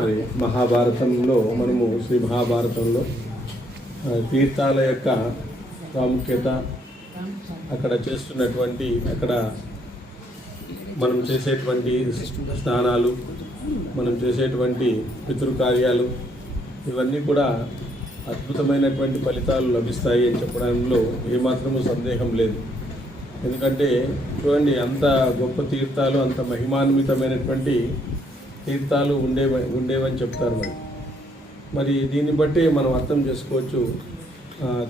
మరి మహాభారతంలో మనము శ్రీ మహాభారతంలో తీర్థాల యొక్క ప్రాముఖ్యత, అక్కడ చేస్తున్నటువంటి అక్కడ మనం చేసేటువంటి స్నానాలు, మనం చేసేటువంటి పితృకార్యాలు, ఇవన్నీ కూడా అద్భుతమైనటువంటి ఫలితాలు లభిస్తాయి అని చెప్పడంలో ఏమాత్రము సందేహం లేదు. ఎందుకంటే చూడండి, అంత గొప్ప తీర్థాలు, అంత మహిమాన్వితమైనటువంటి తీర్థాలు ఉండేవని చెప్తారు. మరి దీన్ని బట్టి మనం అర్థం చేసుకోవచ్చు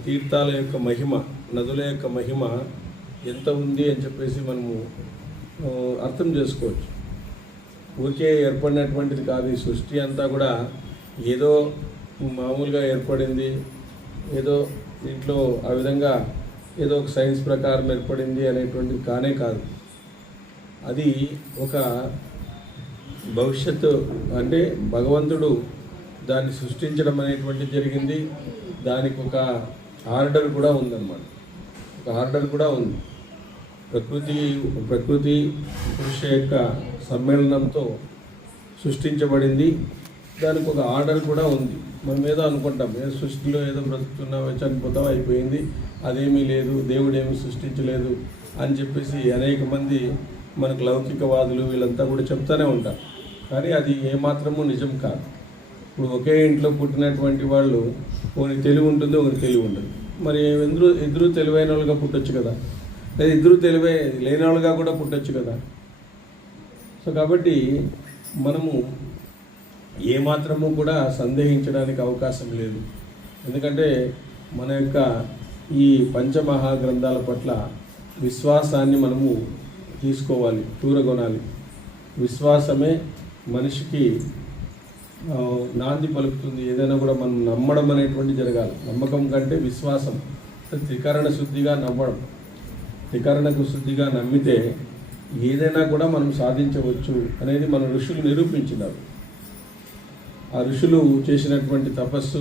తీర్థాల యొక్క మహిమ, నదుల యొక్క మహిమ ఎంత ఉంది అని చెప్పేసి మనము అర్థం చేసుకోవచ్చు. ఊరికే ఏర్పడినటువంటిది కాదు. ఈ సృష్టి అంతా కూడా ఏదో మామూలుగా ఏర్పడింది, ఏదో దీంట్లో ఆ విధంగా ఏదో ఒక సైన్స్ ప్రకారం ఏర్పడింది అనేటువంటిది కానే కాదు. అది ఒక భవిష్యత్తు, అంటే భగవంతుడు దాన్ని సృష్టించడం అనేటువంటిది జరిగింది. దానికి ఒక ఆర్డర్ కూడా ఉందన్నమాట. ఒక ఆర్డర్ కూడా ఉంది. ప్రకృతి పురుష యొక్క సమ్మేళనంతో సృష్టించబడింది. దానికి ఒక ఆర్డర్ కూడా ఉంది. మనం ఏదో అనుకుంటాం, ఏదో సృష్టిలో ఏదో బ్రతుకుతున్నాం, చనిపోతాం, అయిపోయింది, అదేమీ లేదు, దేవుడు ఏమీ సృష్టించలేదు అని చెప్పేసి అనేక మంది మనకు లౌకికవాదులు వీళ్ళంతా కూడా చెప్తూనే ఉంటారు. కానీ అది ఏమాత్రము నిజం కాదు. ఇప్పుడు ఒకే ఇంట్లో పుట్టినటువంటి వాళ్ళు, ఒకరికి తెలివి ఉంటుంది, ఒకరికి తెలివి ఉండదు. మరి ఇద్దరు తెలివైన వాళ్ళుగా పుట్టొచ్చు కదా, లేదా ఇద్దరు తెలివై లేని వాళ్ళుగా కూడా పుట్టొచ్చు కదా. సో కాబట్టి మనము ఏమాత్రము కూడా సందేహించడానికి అవకాశం లేదు. ఎందుకంటే మన యొక్క ఈ పంచమహాగ్రంథాల పట్ల విశ్వాసాన్ని మనము తీసుకోవాలి, చూరగొనాలి. విశ్వాసమే మనిషికి నాంది పలుకుతుంది. ఏదైనా కూడా మనం నమ్మడం అనేటువంటి జరగాలి. నమ్మకం కంటే విశ్వాసం, త్రికరణ శుద్ధిగా నమ్మడం. త్రికరణకు శుద్ధిగా నమ్మితే ఏదైనా కూడా మనం సాధించవచ్చు అనేది మన ఋషులు నిరూపించినారు. ఆ ఋషులు చేసినటువంటి తపస్సు,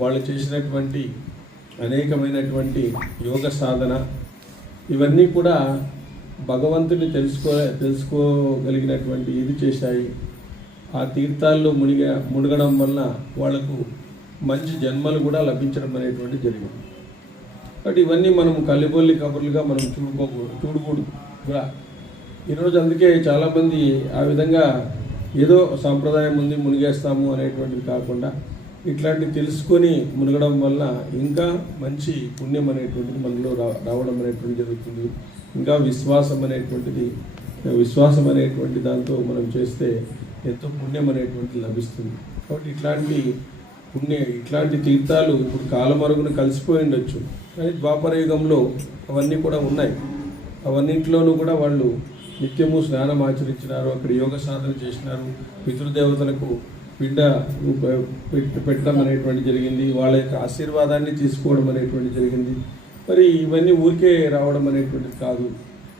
వాళ్ళు చేసినటువంటి అనేకమైనటువంటి యోగ సాధన, ఇవన్నీ కూడా భగవంతుని తెలుసుకోగలిగినటువంటి ఇది చేశాయి. ఆ తీర్థాల్లో మునగడం వలన వాళ్లకు మంచి జన్మలు కూడా లభించడం అనేటువంటి జరిగింది. బట్ ఇవన్నీ మనం కలిబొల్లి కబుర్లుగా మనం చూడకూడదు కూడా. ఈరోజు అందుకే చాలామంది ఆ విధంగా ఏదో సాంప్రదాయం ఉంది మునిగేస్తాము అనేటువంటిది కాకుండా ఇట్లాంటివి తెలుసుకొని మునగడం వల్ల ఇంకా మంచి పుణ్యం అనేటువంటిది మనలో రావడం అనేటువంటిది జరుగుతుంది. ఇంకా విశ్వాసం అనేటువంటి దాంతో మనం చేస్తే ఎంతో పుణ్యం అనేటువంటిది లభిస్తుంది. కాబట్టి ఇట్లాంటి తీర్థాలు ఇప్పుడు కాలమరుగున కలిసిపోయి ఉండొచ్చు, కానీ ద్వాపర యుగంలో అవన్నీ కూడా ఉన్నాయి. అవన్నింటిలోనూ కూడా వాళ్ళు నిత్యము స్నానం ఆచరించినారు, అక్కడ యోగ సాధన చేసినారు, పితృదేవతలకు పిండ పెట్టడం అనేటువంటి జరిగింది, వాళ్ళ యొక్క ఆశీర్వాదాన్ని తీసుకోవడం అనేటువంటి జరిగింది. మరి ఇవన్నీ ఊరికే రావడం అనేటువంటిది కాదు.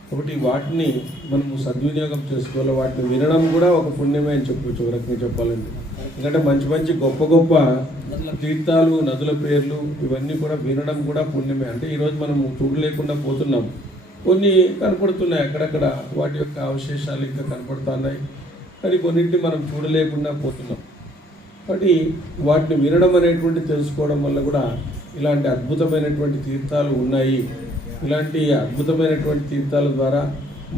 కాబట్టి వాటిని మనము సద్వినియోగం చేసుకోవాలి. వాటిని వినడం కూడా ఒక పుణ్యమే అని చెప్పవచ్చు, ఒక రకంగా చెప్పాలంటే. ఎందుకంటే మంచి గొప్ప తీర్థాలు, నదుల పేర్లు ఇవన్నీ కూడా వినడం కూడా పుణ్యమే. అంటే ఈరోజు మనము చూడలేకుండా పోతున్నాము, కొన్ని కనపడుతున్నాయి అక్కడక్కడ, వాటి యొక్క అవశేషాలు ఇంకా కనపడుతున్నాయి, కానీ కొన్నింటిని మనం చూడలేకుండా పోతున్నాం. కాబట్టి వాటిని వినడం అనేటువంటి తెలుసుకోవడం వల్ల కూడా ఇలాంటి అద్భుతమైనటువంటి తీర్థాలు ఉన్నాయి. ఇలాంటి అద్భుతమైనటువంటి తీర్థాల ద్వారా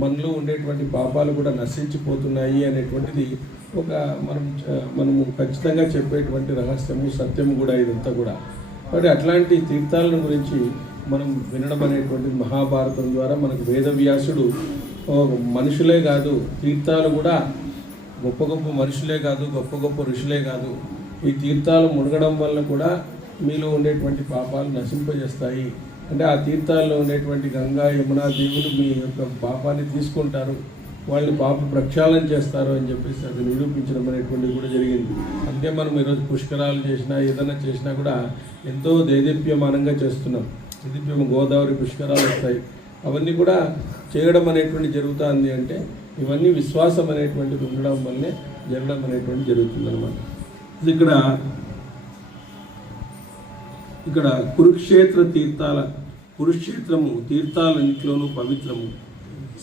మనలో ఉండేటువంటి పాపాలు కూడా నశించిపోతున్నాయి అనేటువంటిది ఒక మనము ఖచ్చితంగా చెప్పేటువంటి రహస్యము, సత్యము కూడా ఇదంతా కూడా. కాబట్టి అట్లాంటి తీర్థాలను గురించి మనం వినడం అనేటువంటిది మహాభారతం ద్వారా మనకు వేదవ్యాసుడు మనుషులే కాదు, తీర్థాలు కూడా గొప్ప మనుషులే కాదు, గొప్ప ఋషులే కాదు, ఈ తీర్థాలు మునగడం వల్ల కూడా మీలో ఉండేటువంటి పాపాలు నశింపజేస్తాయి. అంటే ఆ తీర్థాల్లో ఉండేటువంటి గంగా యమునా దేవులు మీ యొక్క పాపాన్ని తీసుకుంటారు, వాళ్ళని పాప ప్రక్షాళన చేస్తారు అని చెప్పేసి అది నిరూపించడం అనేటువంటిది కూడా జరిగింది. అందుకే మనం ఈరోజు పుష్కరాలు చేసినా ఏదైనా చేసినా కూడా ఎంతో దేదీప్యమానంగా చేస్తున్నాం. దేదీప్యం గోదావరి పుష్కరాలు వస్తాయి, అవన్నీ కూడా చేయడం అనేటువంటి జరుగుతుంది. అంటే ఇవన్నీ విశ్వాసం అనేటువంటిది ఉండడం వల్లే జరగడం అనేటువంటి జరుగుతుంది అన్నమాట. ఇక్కడ కురుక్షేత్రము తీర్థాలన్నింటిలోనూ పవిత్రము.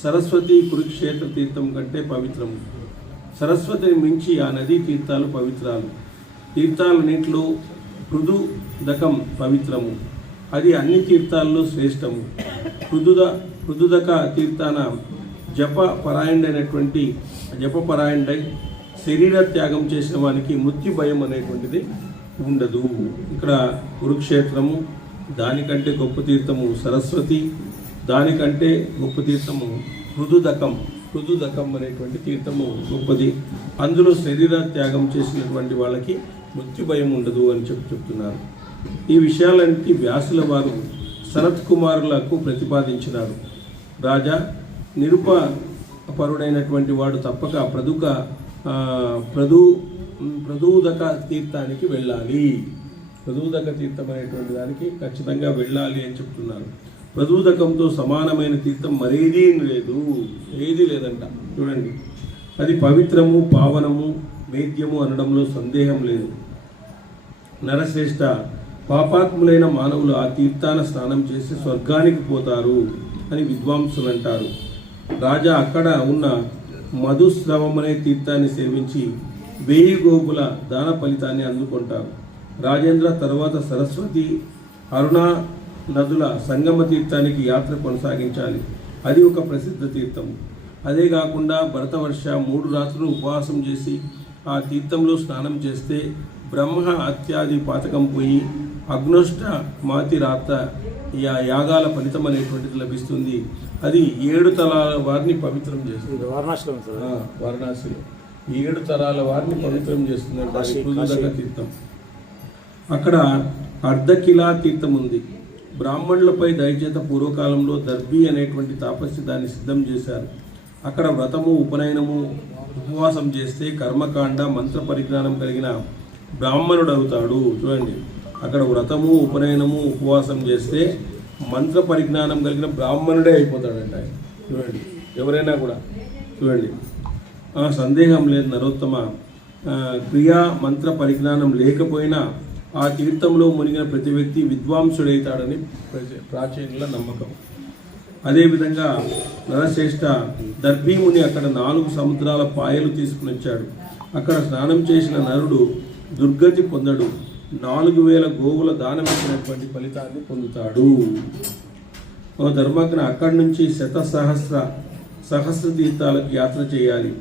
సరస్వతి కురుక్షేత్ర తీర్థం కంటే పవిత్రము. సరస్వతిని మించి ఆ నదీ తీర్థాలు పవిత్రాలు. తీర్థాలన్నింటిలో పృథుదకం పవిత్రము, అది అన్ని తీర్థాల్లో శ్రేష్టము. పృథుదక తీర్థాన జపపరాయణుడై శరీర త్యాగం చేసిన వానికి మృత్యు భయం అనేటువంటిది ఉండదు. ఇక్కడ కురుక్షేత్రము, దానికంటే గొప్ప తీర్థము సరస్వతి, దానికంటే గొప్ప తీర్థము పృథుదకం అనేటువంటి తీర్థము గొప్పది. అందులో శరీర త్యాగం చేసినటువంటి వాళ్ళకి మృత్యు భయం ఉండదు అని చెప్తున్నారు. ఈ విషయాలన్నీ వ్యాసుల వారు సనత్ కుమారులకు ప్రతిపాదించినారు. రాజా, నిరుపపరుడైనటువంటి వాడు తప్పక పృథుదక తీర్థానికి వెళ్ళాలి. పృథుదక తీర్థం అనేటువంటి దానికి ఖచ్చితంగా వెళ్ళాలి అని చెప్తున్నారు. పృథుదకంతో సమానమైన తీర్థం మరేదీ లేదు, ఏదీ లేదంట. చూడండి, అది పవిత్రము, పావనము, వేద్యము అనడంలో సందేహం లేదు. నరశ్రేష్ఠ, పాపాత్ములైన మానవులు ఆ తీర్థాన స్నానం చేసి స్వర్గానికి పోతారు అని విద్వాంసులు అంటారు. రాజా, అక్కడ ఉన్న మధుస్రవం అనే తీర్థాన్ని సేవించి 1000 గోపుల దాన ఫలితాన్ని అందుకుంటారు. రాజేంద్ర, తర్వాత సరస్వతి, అరుణ నదుల సంగమ తీర్థానికి యాత్ర కొనసాగించాలి. అది ఒక ప్రసిద్ధ తీర్థం. అదే కాకుండా భరతవర్ష 3 రాత్రులు ఉపవాసం చేసి ఆ తీర్థంలో స్నానం చేస్తే బ్రహ్మ అత్యాది పాతకం పోయి అగ్నోష్ట మాతి రాత యాగాల ఫలితం అనేటువంటిది లభిస్తుంది. అది 7 తరాల వారిని పవిత్రం చేస్తుంది. వారణాసిలో 7 తరాల వారిని పవిత్రం చేస్తుంది తీర్థం. అక్కడ అర్ధకిలా తీర్థం ఉంది. బ్రాహ్మణులపై దయచేత పూర్వకాలంలో దర్భి అనేటువంటి తాపస్సు దాన్ని సిద్ధం చేశారు. అక్కడ వ్రతము, ఉపనయనము, ఉపవాసం చేస్తే కర్మకాండ, మంత్ర పరిజ్ఞానం కలిగిన బ్రాహ్మణుడు అవుతాడు. చూడండి, అక్కడ వ్రతము, ఉపనయనము, ఉపవాసం చేస్తే మంత్ర పరిజ్ఞానం కలిగిన బ్రాహ్మణుడే అయిపోతాడంట ఆయన. చూడండి, ఎవరైనా కూడా చూడండి, సందేహం లేదు. నరోత్తమ, క్రియా మంత్ర పరిజ్ఞానం లేకపోయినా ఆ తీర్థంలో మునిగిన ప్రతి వ్యక్తి విద్వాంసుడైతాడని ప్రాచీనుల నమ్మకం. అదేవిధంగా నరశ్రేష్ఠ, దర్భీముని అక్కడ 4 సముద్రాల పాయలు తీసుకుని వచ్చాడు. అక్కడ స్నానం చేసిన నరుడు దుర్గతి పొందడు, 4000 గోవుల దానమిచ్చినటువంటి ఫలితాన్ని పొందుతాడు. ధర్మజ్ఞ, అక్కడి నుంచి సహస్ర తీర్థాలకు యాత్ర చేయాలి.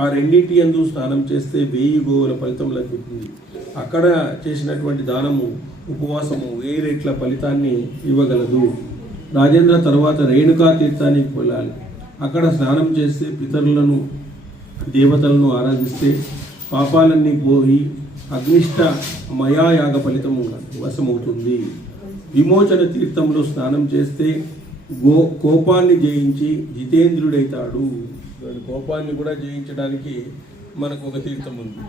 ఆ రెండింటి యందు స్నానం చేస్తే 1000 గోవుల ఫలితం లభిస్తుంది. అక్కడ చేసినటువంటి దానము, ఉపవాసము 1000 రెట్ల ఫలితాన్ని ఇవ్వగలదు. రాజేంద్ర, తర్వాత రేణుకా తీర్థానికి వెళ్ళాలి. అక్కడ స్నానం చేస్తే పితరులను, దేవతలను ఆరాధిస్తే పాపాలన్నీ పోయి అగ్నిష్ట మయాయాగ ఫలితము వశమవుతుంది. విమోచన తీర్థంలో స్నానం చేస్తే కోపాన్ని జయించి జితేంద్రుడైతాడు. కోపాన్ని కూడా జయించడానికి మనకు ఒక తీర్థం ఉంది.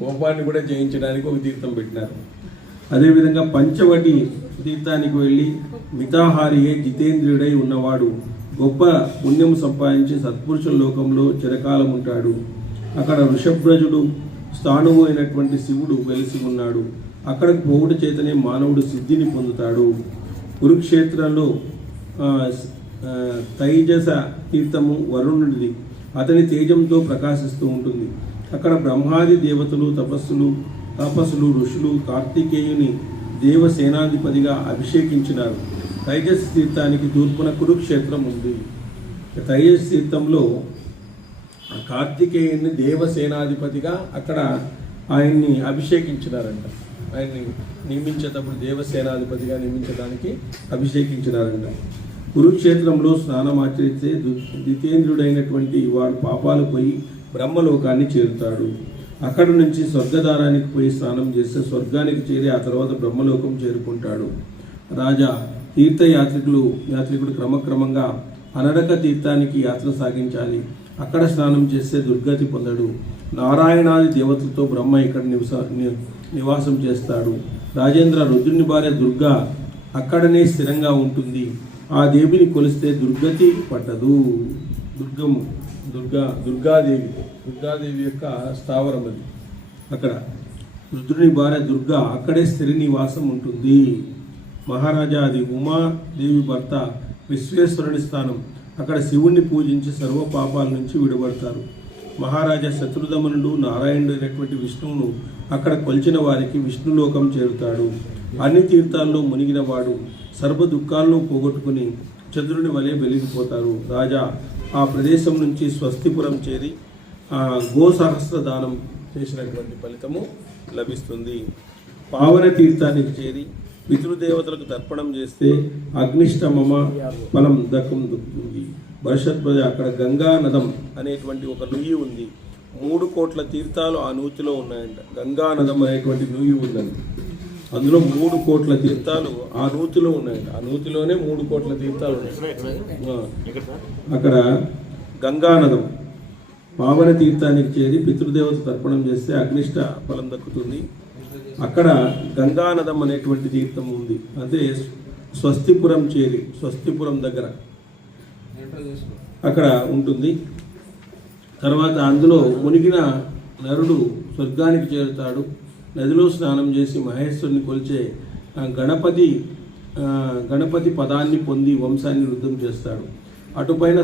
కోపాన్ని కూడా జయించడానికి ఒక తీర్థం పెట్టినారు. అదేవిధంగా పంచవటి తీర్థానికి వెళ్ళి మితాహారియే జితేంద్రుడై ఉన్నవాడు గొప్ప పుణ్యం సంపాదించి సత్పురుషుల లోకంలో చిరకాలం ఉంటాడు. అక్కడ వృషభ్రజుడు స్థానువు అయినటువంటి శివుడు వెలిసి ఉన్నాడు. అక్కడికి పోవుట చేతనే మానవుడు సిద్ధిని పొందుతాడు. కురుక్షేత్రంలో తైజస తీర్థము వరుణుడిది, అతని తేజంతో ప్రకాశిస్తూ ఉంటుంది. అక్కడ బ్రహ్మాది దేవతలు, తపస్సులు, ఋషులు కార్తికేయుని దేవసేనాధిపతిగా అభిషేకించినారు. తైజస్ తీర్థానికి తూర్పున కురుక్షేత్రం ఉంది. తైజస్ తీర్థంలో కార్తికేయుని దేవసేనాధిపతిగా అక్కడ ఆయన్ని అభిషేకించినారంట. ఆయన్ని నియమించేటప్పుడు దేవసేనాధిపతిగా నియమించడానికి అభిషేకించినారంట. కురుక్షేత్రంలో స్నానం ఆచరిస్తే జితేంద్రుడైనటువంటి వాడు పాపాలు పోయి బ్రహ్మలోకాన్ని చేరుతాడు. అక్కడి నుంచి స్వర్గధారానికి పోయి స్నానం చేస్తే స్వర్గానికి చేరి ఆ తర్వాత బ్రహ్మలోకం చేరుకుంటాడు. రాజా, యాత్రికుడు క్రమక్రమంగా అనడక తీర్థానికి యాత్ర సాగించాలి. అక్కడ స్నానం చేస్తే దుర్గతి పొందడు. నారాయణాది దేవతలతో బ్రహ్మ ఇక్కడ నివాసం చేస్తాడు. రాజేంద్ర, రుద్రుని భార్య దుర్గా అక్కడనే స్థిరంగా ఉంటుంది. ఆ దేవిని కొలిస్తే దుర్గతి పట్టదు. దుర్గాదేవి యొక్క స్థావరం అది. అక్కడ రుద్రుని భార్య దుర్గా అక్కడే స్థిర నివాసం ఉంటుంది. మహారాజా, అది ఉమాదేవి భర్త విశ్వేశ్వరుని స్థానం. అక్కడ శివుణ్ణి పూజించి సర్వ పాపాల నుంచి విడుబడతారు. మహారాజా శత్రుధమనుడు నారాయణుడు అయినటువంటి విష్ణువును అక్కడ కొలిచిన వారికి విష్ణులోకం చేరుతాడు. అన్ని తీర్థాల్లో మునిగిన వాడు సర్వ దుఃఖాలను పోగొట్టుకుని చంద్రుని వలె వెలిగిపోతారు. రాజా ఆ ప్రదేశం నుంచి స్వస్తిపురం చేరి గోసహస్ర దానం చేసినటువంటి ఫలితము లభిస్తుంది. పావన తీర్థానికి చేరి పితృదేవతలకు తర్పణం చేస్తే అగ్నిష్టమమ ఫలం దక్కుతుంది. భరషద్వజ అక్కడ గంగా నదం అనేటువంటి ఒక నుయ్యి ఉంది. 3 కోట్ల తీర్థాలు ఆ నూతిలో ఉన్నాయంట. గంగా నదం అనేటువంటి నుయ్యి ఉందండి. అందులో 3 కోట్ల తీర్థాలు ఆ నూతిలో ఉన్నాయంట. ఆ నూతిలోనే 3 కోట్ల తీర్థాలు ఉన్నాయి. అక్కడ గంగానదం పావన తీర్థానికి చేరి పితృదేవత తర్పణం చేస్తే అగ్నిష్ట ఫలం దక్కుతుంది. అక్కడ గంగానదం అనేటువంటి తీర్థం ఉంది. అదే స్వస్తిపురం చేరి, స్వస్తిపురం దగ్గర అక్కడ ఉంటుంది. తర్వాత అందులో మునిగిన నరుడు స్వర్గానికి చేరుతాడు. నదిలో స్నానం చేసి మహేశ్వరుని కొలిచే గణపతి పదాన్ని పొంది వంశాన్ని వృద్ధం చేస్తాడు. అటుపైన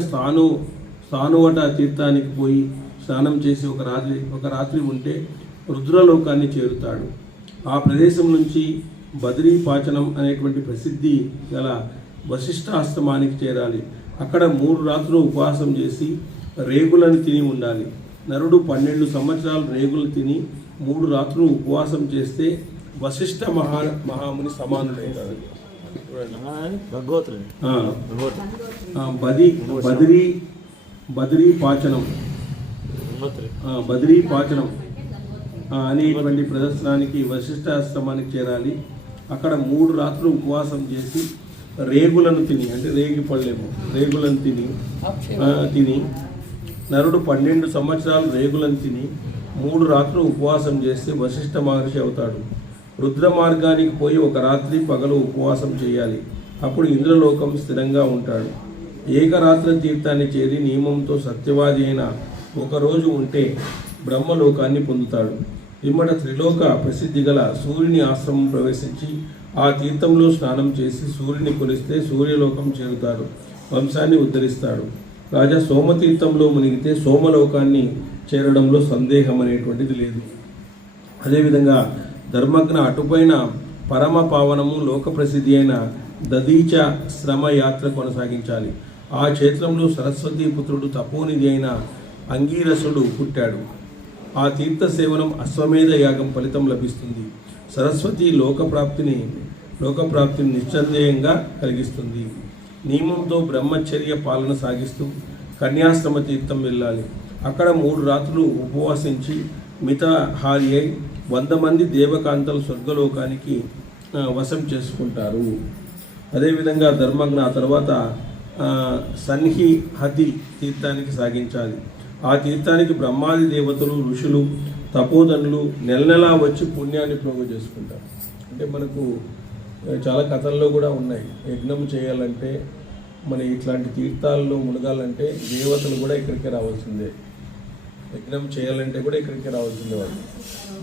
స్థానువట తీర్థానికి పోయి స్నానం చేసి ఒక రాత్రి ఉంటే రుద్రలోకాన్ని చేరుతాడు. ఆ ప్రదేశం నుంచి బదరీపాచనం అనేటువంటి ప్రసిద్ధి గల వశిష్ఠాశ్రమానికి చేరాలి. అక్కడ 3 రాత్రులు ఉపవాసం చేసి రేగులను తిని ఉండాలి. నరుడు 12 సంవత్సరాలు రేగులు తిని 3 రాత్రులు ఉపవాసం చేస్తే వశిష్ఠ మహాముని సమానుడైతాడు. బదరీపాచనం అనేటువంటి ప్రదర్శనానికి వశిష్ఠాశ్రమానికి చేరాలి. అక్కడ 3 రాత్రులు ఉపవాసం చేసి రేగులను తిని, అంటే రేగి పళ్ళేమో, రేగులను తిని నరుడు 12 సంవత్సరాలు రేగులను తిని 3 రాత్రులు ఉపవాసం చేస్తే వశిష్ఠ మహర్షి అవుతాడు. రుద్ర మార్గానికి పోయి ఒక రాత్రి పగలు ఉపవాసం చేయాలి. అప్పుడు ఇంద్రలోకం స్థిరంగా ఉంటాడు. ఏకరాత్ర తీర్థాన్ని చేరి నియమంతో సత్యవాది అయిన ఒకరోజు ఉంటే బ్రహ్మలోకాన్ని పొందుతాడు. పిమ్మట త్రిలోక ప్రసిద్ధి గల సూర్యుని ఆశ్రమం ప్రవేశించి ఆ తీర్థంలో స్నానం చేసి సూర్యుని కొలిస్తే సూర్యలోకం చేరుతాడు. వంశాన్ని ఉద్ధరిస్తాడు. రాజా సోమతీర్థంలో మునిగితే సోమలోకాన్ని చేరడంలో సందేహం అనేటువంటిది లేదు. అదేవిధంగా ధర్మజ్ఞ అటుపైన పరమ పావనము లోక ప్రసిద్ధి అయిన దదీచ శ్రమ యాత్ర కొనసాగించాలి. ఆ క్షేత్రంలో సరస్వతీ పుత్రుడు తపోనిధి అయిన అంగీరసుడు పుట్టాడు. ఆ తీర్థ సేవనం అశ్వమేధ యాగం ఫలితం లభిస్తుంది. సరస్వతి లోకప్రాప్తిని నిశ్చందేయంగా కలిగిస్తుంది. నియమంతో బ్రహ్మచర్య పాలన సాగిస్తూ కన్యాశ్రమ తీర్థం వెళ్ళాలి. అక్కడ 3 రాత్రులు ఉపవాసించి మితహారి అయి 100 మంది దేవకాంతలు స్వర్గలోకానికి వశం చేసుకుంటారు. అదేవిధంగా ధర్మజ్ఞ తర్వాత సన్నిహతి తీర్థానికి సాగించాలి. ఆ తీర్థానికి బ్రహ్మాది దేవతలు, ఋషులు, తపోధనులు నెలనెలా వచ్చి పుణ్యాన్ని ప్రోగు చేసుకుంటారు. అంటే మనకు చాలా కథల్లో కూడా ఉన్నాయి. యజ్ఞం చేయాలంటే, మన ఇట్లాంటి తీర్థాల్లో మునగాలంటే దేవతలు కూడా ఇక్కడికే రావాల్సిందే. యజ్ఞం చేయాలంటే కూడా ఇక్కడికే రావాల్సిందే.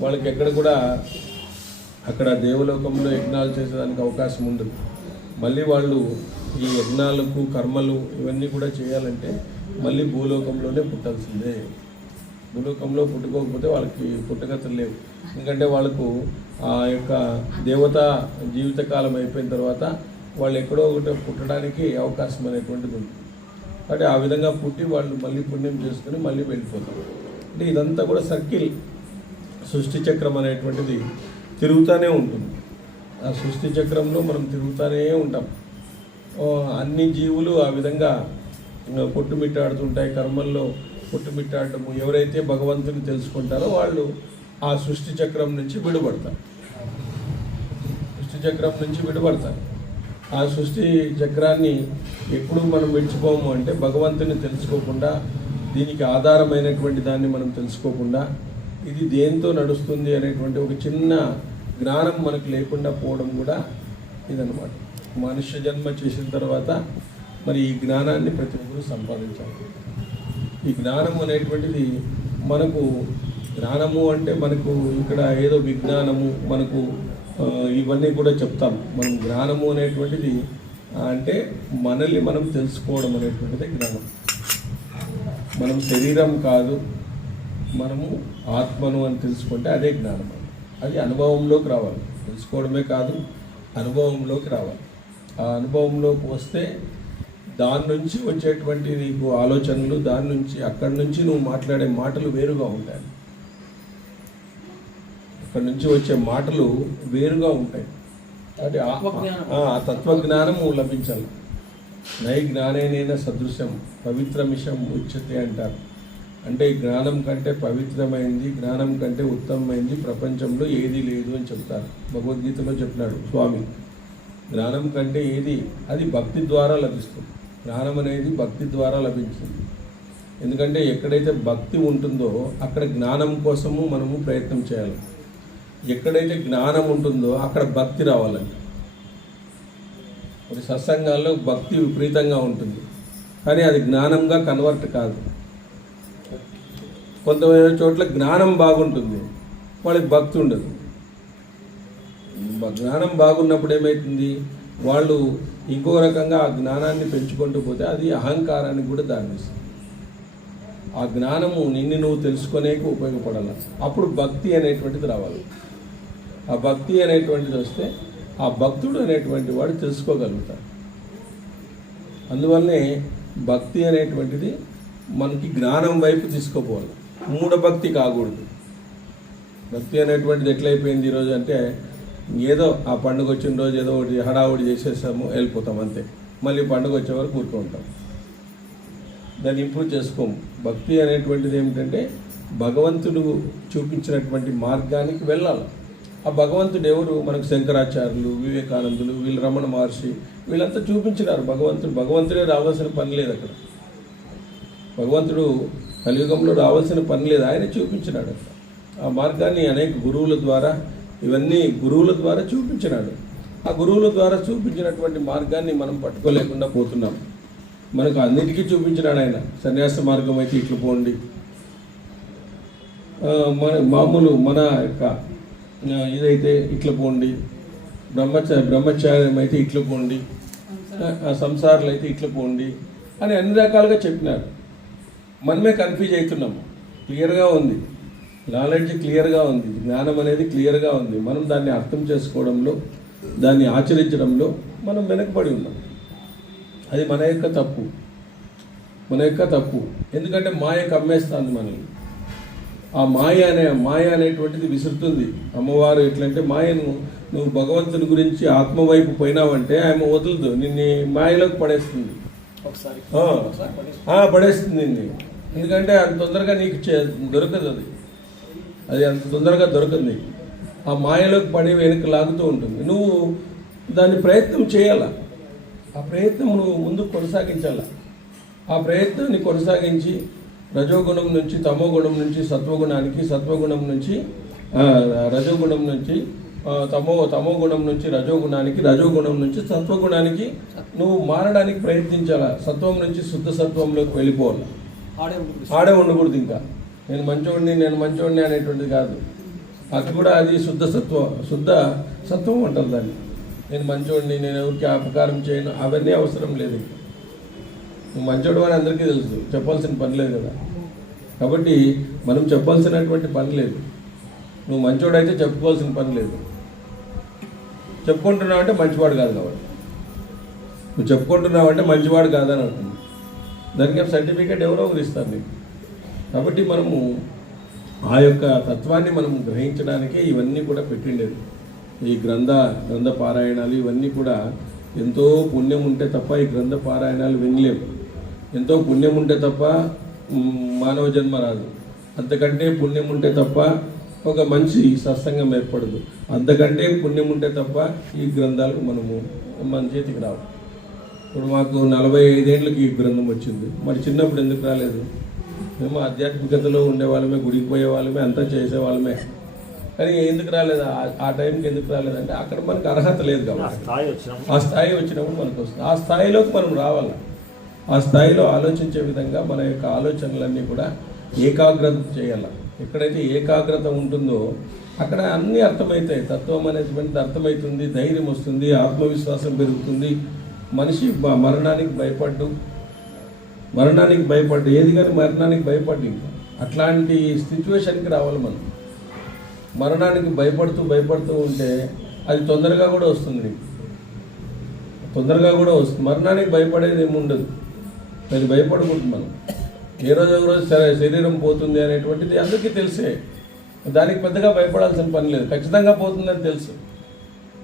వాళ్ళకి ఎక్కడ కూడా అక్కడ దేవలోకంలో యజ్ఞాలు చేసేదానికి అవకాశం ఉండదు. మళ్ళీ వాళ్ళు ఈ యజ్ఞాలకు, కర్మలు ఇవన్నీ కూడా చేయాలంటే మళ్ళీ భూలోకంలోనే పుట్టాల్సిందే. భూలోకంలో పుట్టుకోకపోతే వాళ్ళకి పుట్టగతులు లేవు. ఎందుకంటే వాళ్ళకు ఆ యొక్క దేవత జీవితకాలం అయిపోయిన తర్వాత వాళ్ళు ఎక్కడో ఒకటి పుట్టడానికి అవకాశం అనేటువంటిది ఉంది. అంటే ఆ విధంగా పుట్టి వాళ్ళు మళ్ళీ పుణ్యం చేసుకుని మళ్ళీ వెళ్ళిపోతారు. అంటే ఇదంతా కూడా సర్కిల్, సృష్టి చక్రం అనేటువంటిది తిరుగుతూనే ఉంటుంది. ఆ సృష్టి చక్రంలో మనం తిరుగుతూనే ఉంటాం. అన్ని జీవులు ఆ విధంగా కొట్టుమిట్టాడుతుంటాయి. కర్మల్లో కొట్టుమిట్టాడటము. ఎవరైతే భగవంతుని తెలుసుకుంటారో వాళ్ళు ఆ సృష్టి చక్రం నుంచి విడుపడతారు. ఆ సృష్టి చక్రాన్ని ఎప్పుడు మనం విడిచిపోము అంటే భగవంతుని తెలుసుకోకుండా, దీనికి ఆధారమైనటువంటి దాన్ని మనం తెలుసుకోకుండా, ఇది దేంతో నడుస్తుంది అనేటువంటి ఒక చిన్న జ్ఞానం మనకు లేకుండా పోవడం కూడా ఇదన్నమాట. మనుష్య జన్మ చేసిన తర్వాత మరి ఈ జ్ఞానాన్ని ప్రతి ఒక్కరూ సంపాదించాలి. ఈ జ్ఞానం అనేటువంటిది మనకు, జ్ఞానము అంటే మనకు ఇక్కడ ఏదో విజ్ఞానము, మనకు ఇవన్నీ కూడా చెప్తాం. మనం జ్ఞానము అనేటువంటిది అంటే మనల్ని మనం తెలుసుకోవడం అనేటువంటిది జ్ఞానం. మనం శరీరం కాదు, మనము ఆత్మను అని తెలుసుకుంటే అదే జ్ఞానం. అది అనుభవంలోకి రావాలి. తెలుసుకోవడమే కాదు, అనుభవంలోకి రావాలి. ఆ అనుభవంలోకి వస్తే దాని నుంచి వచ్చేటువంటి నీకు ఆలోచనలు, దాని నుంచి అక్కడి నుంచి నువ్వు మాట్లాడే మాటలు వేరుగా ఉంటాయి. అక్కడి నుంచి వచ్చే మాటలు వేరుగా ఉంటాయి. అంటే ఆ తత్వజ్ఞానము లభించాలి. నై జ్ఞానేనైనా సదృశ్యం పవిత్రమిషం ఉచ్యతే అంటారు. అంటే జ్ఞానం కంటే పవిత్రమైంది, జ్ఞానం కంటే ఉత్తమమైంది ప్రపంచంలో ఏది లేదు అని చెప్తారు. భగవద్గీతలో చెప్పినాడు స్వామి. జ్ఞానం కంటే ఏది, అది భక్తి ద్వారా లభిస్తుంది. జ్ఞానం అనేది భక్తి ద్వారా లభించింది. ఎందుకంటే ఎక్కడైతే భక్తి ఉంటుందో అక్కడ జ్ఞానం కోసము మనము ప్రయత్నం చేయాలి. ఎక్కడైతే జ్ఞానం ఉంటుందో అక్కడ భక్తి రావాలంట. కొన్ని సత్సంగాల్లో భక్తి విపరీతంగా ఉంటుంది, కానీ అది జ్ఞానంగా కన్వర్ట్ కాదు. కొంతమంది చోట్ల జ్ఞానం బాగుంటుంది, వాళ్ళకి భక్తి ఉండదు. జ్ఞానం బాగున్నప్పుడు ఏమవుతుంది, వాళ్ళు ఇంకో రకంగా ఆ జ్ఞానాన్ని పెంచుకుంటూ పోతే అది అహంకారానికి కూడా దారితీస్తుంది. ఆ జ్ఞానము నిన్ను నువ్వు తెలుసుకునేకి ఉపయోగపడాలి. అప్పుడు భక్తి అనేటువంటిది రావాలి. ఆ భక్తి అనేటువంటిది వస్తే ఆ భక్తుడు అనేటువంటి వాడు తెలుసుకోగలుగుతాడు. అందువల్లనే భక్తి అనేటువంటిది మనకి జ్ఞానం వైపు తీసుకుపోవాలి, మూఢభక్తి కాకూడదు. భక్తి అనేటువంటిది ఎట్లయిపోయింది ఈరోజు అంటే, ఏదో ఆ పండుగ వచ్చిన రోజు ఏదో ఒకటి హడావుడి చేసేసాము, వెళ్ళిపోతాం అంతే. మళ్ళీ పండుగ వచ్చే వరకు కూర్చుంటాం, దాన్ని ఇంప్రూవ్ చేసుకోము. భక్తి అనేటువంటిది ఏమిటంటే భగవంతుడు చూపించినటువంటి మార్గానికి వెళ్ళాలి. ఆ భగవంతుడు ఎవరు? మనకు శంకరాచార్యులు, వివేకానందులు, వీళ్ళు రమణ మహర్షి, వీళ్ళంతా చూపించినారు భగవంతుడే రావాల్సిన పని లేదు. అక్కడ భగవంతుడు కలియుగంలో రావాల్సిన పని లేదు, ఆయన చూపించినాడు. ఆ మార్గాన్ని అనేక గురువుల ద్వారా, ఇవన్నీ గురువుల ద్వారా చూపించినాడు. ఆ గురువుల ద్వారా చూపించినటువంటి మార్గాన్ని మనం పట్టుకోలేకుండా పోతున్నాం. మనకు అన్నిటికీ చూపించినాడు ఆయన. సన్యాస మార్గం అయితే ఇట్లు పోండి, మామూలు మన యొక్క ఇదైతే ఇట్లా పోండి, బ్రహ్మచార్యం అయితే ఇట్లా పోండి, సంసారాలు అయితే ఇట్లా పోండి అని అన్ని రకాలుగా చెప్పినారు. మనమే కన్ఫ్యూజ్ అవుతున్నాము. క్లియర్గా ఉంది, నాలెడ్జ్ క్లియర్గా ఉంది, జ్ఞానం అనేది క్లియర్గా ఉంది. మనం దాన్ని అర్థం చేసుకోవడంలో, దాన్ని ఆచరించడంలో మనం వెనకబడి ఉన్నాం. అది మన యొక్క తప్పు. ఎందుకంటే మాయ కమ్మేస్తుంది మనల్ని. ఆ మాయ అనేటువంటిది విసురుతుంది. అమ్మవారు ఎట్లంటే మాయను నువ్వు భగవంతుని గురించి ఆత్మవైపు పోయినావంటే ఆమె వదులుదు, నిన్ను మాయలోకి పడేస్తుంది. పడేస్తుంది నిన్ను. ఎందుకంటే అంత తొందరగా నీకు దొరకదు, అది అంత తొందరగా దొరకదు నీకు. ఆ మాయలోకి పడి వెనక్కి లాగుతూ ఉంటుంది. నువ్వు దాన్ని ప్రయత్నం చేయాల, ఆ ప్రయత్నం నువ్వు ముందుకు కొనసాగించాల. ఆ ప్రయత్నాన్ని కొనసాగించి రజోగుణం నుంచి తమోగుణం నుంచి సత్వగుణానికి, సత్వగుణం నుంచి రజోగుణం నుంచి తమోగుణం నుంచి రజోగుణానికి, రజోగుణం నుంచి సత్వగుణానికి నువ్వు మారడానికి ప్రయత్నించాలా. సత్వం నుంచి శుద్ధ సత్వంలోకి వెళ్ళిపోవాలి. ఆడే ఉండకూడదు. ఇంకా నేను మంచోడిని అనేటువంటిది కాదు. అది కూడా అది శుద్ధ సత్వం అంటారు దాన్ని. నేను మంచోడిని, నేను ఎవరికి అపకారం చేయను, అవన్నీ అవసరం లేదు. నువ్వు మంచోడు అని అందరికీ తెలుసు, చెప్పాల్సిన పని లేదు కదా. కాబట్టి మనం చెప్పాల్సినటువంటి పని లేదు. నువ్వు మంచోడైతే చెప్పుకోవాల్సిన పని లేదు. చెప్పుకుంటున్నావు అంటే మంచివాడు కాదు కాబట్టి, నువ్వు చెప్పుకుంటున్నావు అంటే మంచివాడు కాదని అంటుంది. దానికి సర్టిఫికేట్ ఎవరో ఒకరు ఇస్తారు నీకు. కాబట్టి మనము ఆ యొక్క తత్వాన్ని మనం గ్రహించడానికే ఇవన్నీ కూడా పెట్టిండేది. ఈ గ్రంథ పారాయణాలు ఇవన్నీ కూడా ఎంతో పుణ్యం ఉంటే తప్ప ఈ గ్రంథ పారాయణాలు వినలేము. ఎంతో పుణ్యం ఉంటే తప్ప మానవ జన్మ రాదు. అంతకంటే పుణ్యం ఉంటే తప్ప ఒక మంచి సత్సంగం ఏర్పడదు. అంతకంటే పుణ్యం ఉంటే తప్ప ఈ గ్రంథాలు మన చేతికి రావు. ఇప్పుడు మాకు 45 ఏళ్ళకి ఈ గ్రంథం వచ్చింది. మరి చిన్నప్పుడు ఎందుకు రాలేదు? మేము ఆధ్యాత్మికతలో ఉండేవాళ్ళమే, గుడికి పోయే వాళ్ళమే, అంతా చేసేవాళ్ళమే. కానీ ఎందుకు రాలేదు? ఆ టైంకి ఎందుకు రాలేదంటే అక్కడ మనకు అర్హత లేదు కాబట్టి. ఆ స్థాయి వచ్చినప్పుడు మనకు వస్తుంది. ఆ స్థాయిలోకి మనం రావాలి. ఆ స్థాయిలో ఆలోచించే విధంగా మన యొక్క ఆలోచనలన్నీ కూడా ఏకాగ్రత చేయాలి. ఎక్కడైతే ఏకాగ్రత ఉంటుందో అక్కడ అన్నీ అర్థమవుతాయి. తత్వం అనేటువంటిది అర్థమవుతుంది, ధైర్యం వస్తుంది, ఆత్మవిశ్వాసం పెరుగుతుంది, మనిషి మరణానికి భయపడ్డు ఏది కానీ మరణానికి భయపడ్డు. ఇంకా అట్లాంటి సిచ్యువేషన్కి రావాలి మనం. మరణానికి భయపడుతూ ఉంటే అది తొందరగా కూడా వస్తుంది నీకు, మరణానికి భయపడేది ఏమి ఉండదు. అది భయపడకూడదు మనం. ఏ రోజు ఒక రోజు శరీరం పోతుంది అనేటువంటిది అందరికీ తెలిసే, దానికి పెద్దగా భయపడాల్సిన పని లేదు. ఖచ్చితంగా పోతుందని తెలుసు.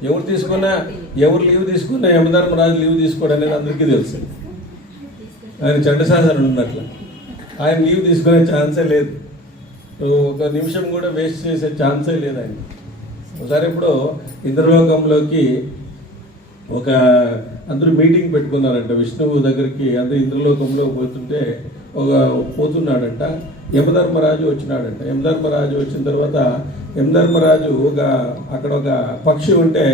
ఎవరు లీవ్ తీసుకున్నా యమధర్మరాజు లీవ్ తీసుకోవడం అనేది అందరికీ తెలుసు. ఆయన చండశాసనుడు ఉన్నట్లు ఆయన లీవ్ తీసుకునే ఛాన్సే లేదు. ఒక నిమిషం కూడా వేస్ట్ చేసే ఛాన్సే లేదు ఆయన. ఒకసారి ఎప్పుడో ఇంద్రలోకంలోకి అందరూ మీటింగ్ పెట్టుకున్నారంట విష్ణువు దగ్గరికి. అందరూ ఇంద్రలోకంలో పోతున్నాడంట. యమధర్మరాజు వచ్చినాడంట. యమధర్మరాజు వచ్చిన తర్వాత యమధర్మరాజు అక్కడ ఒక పక్షి ఉంటే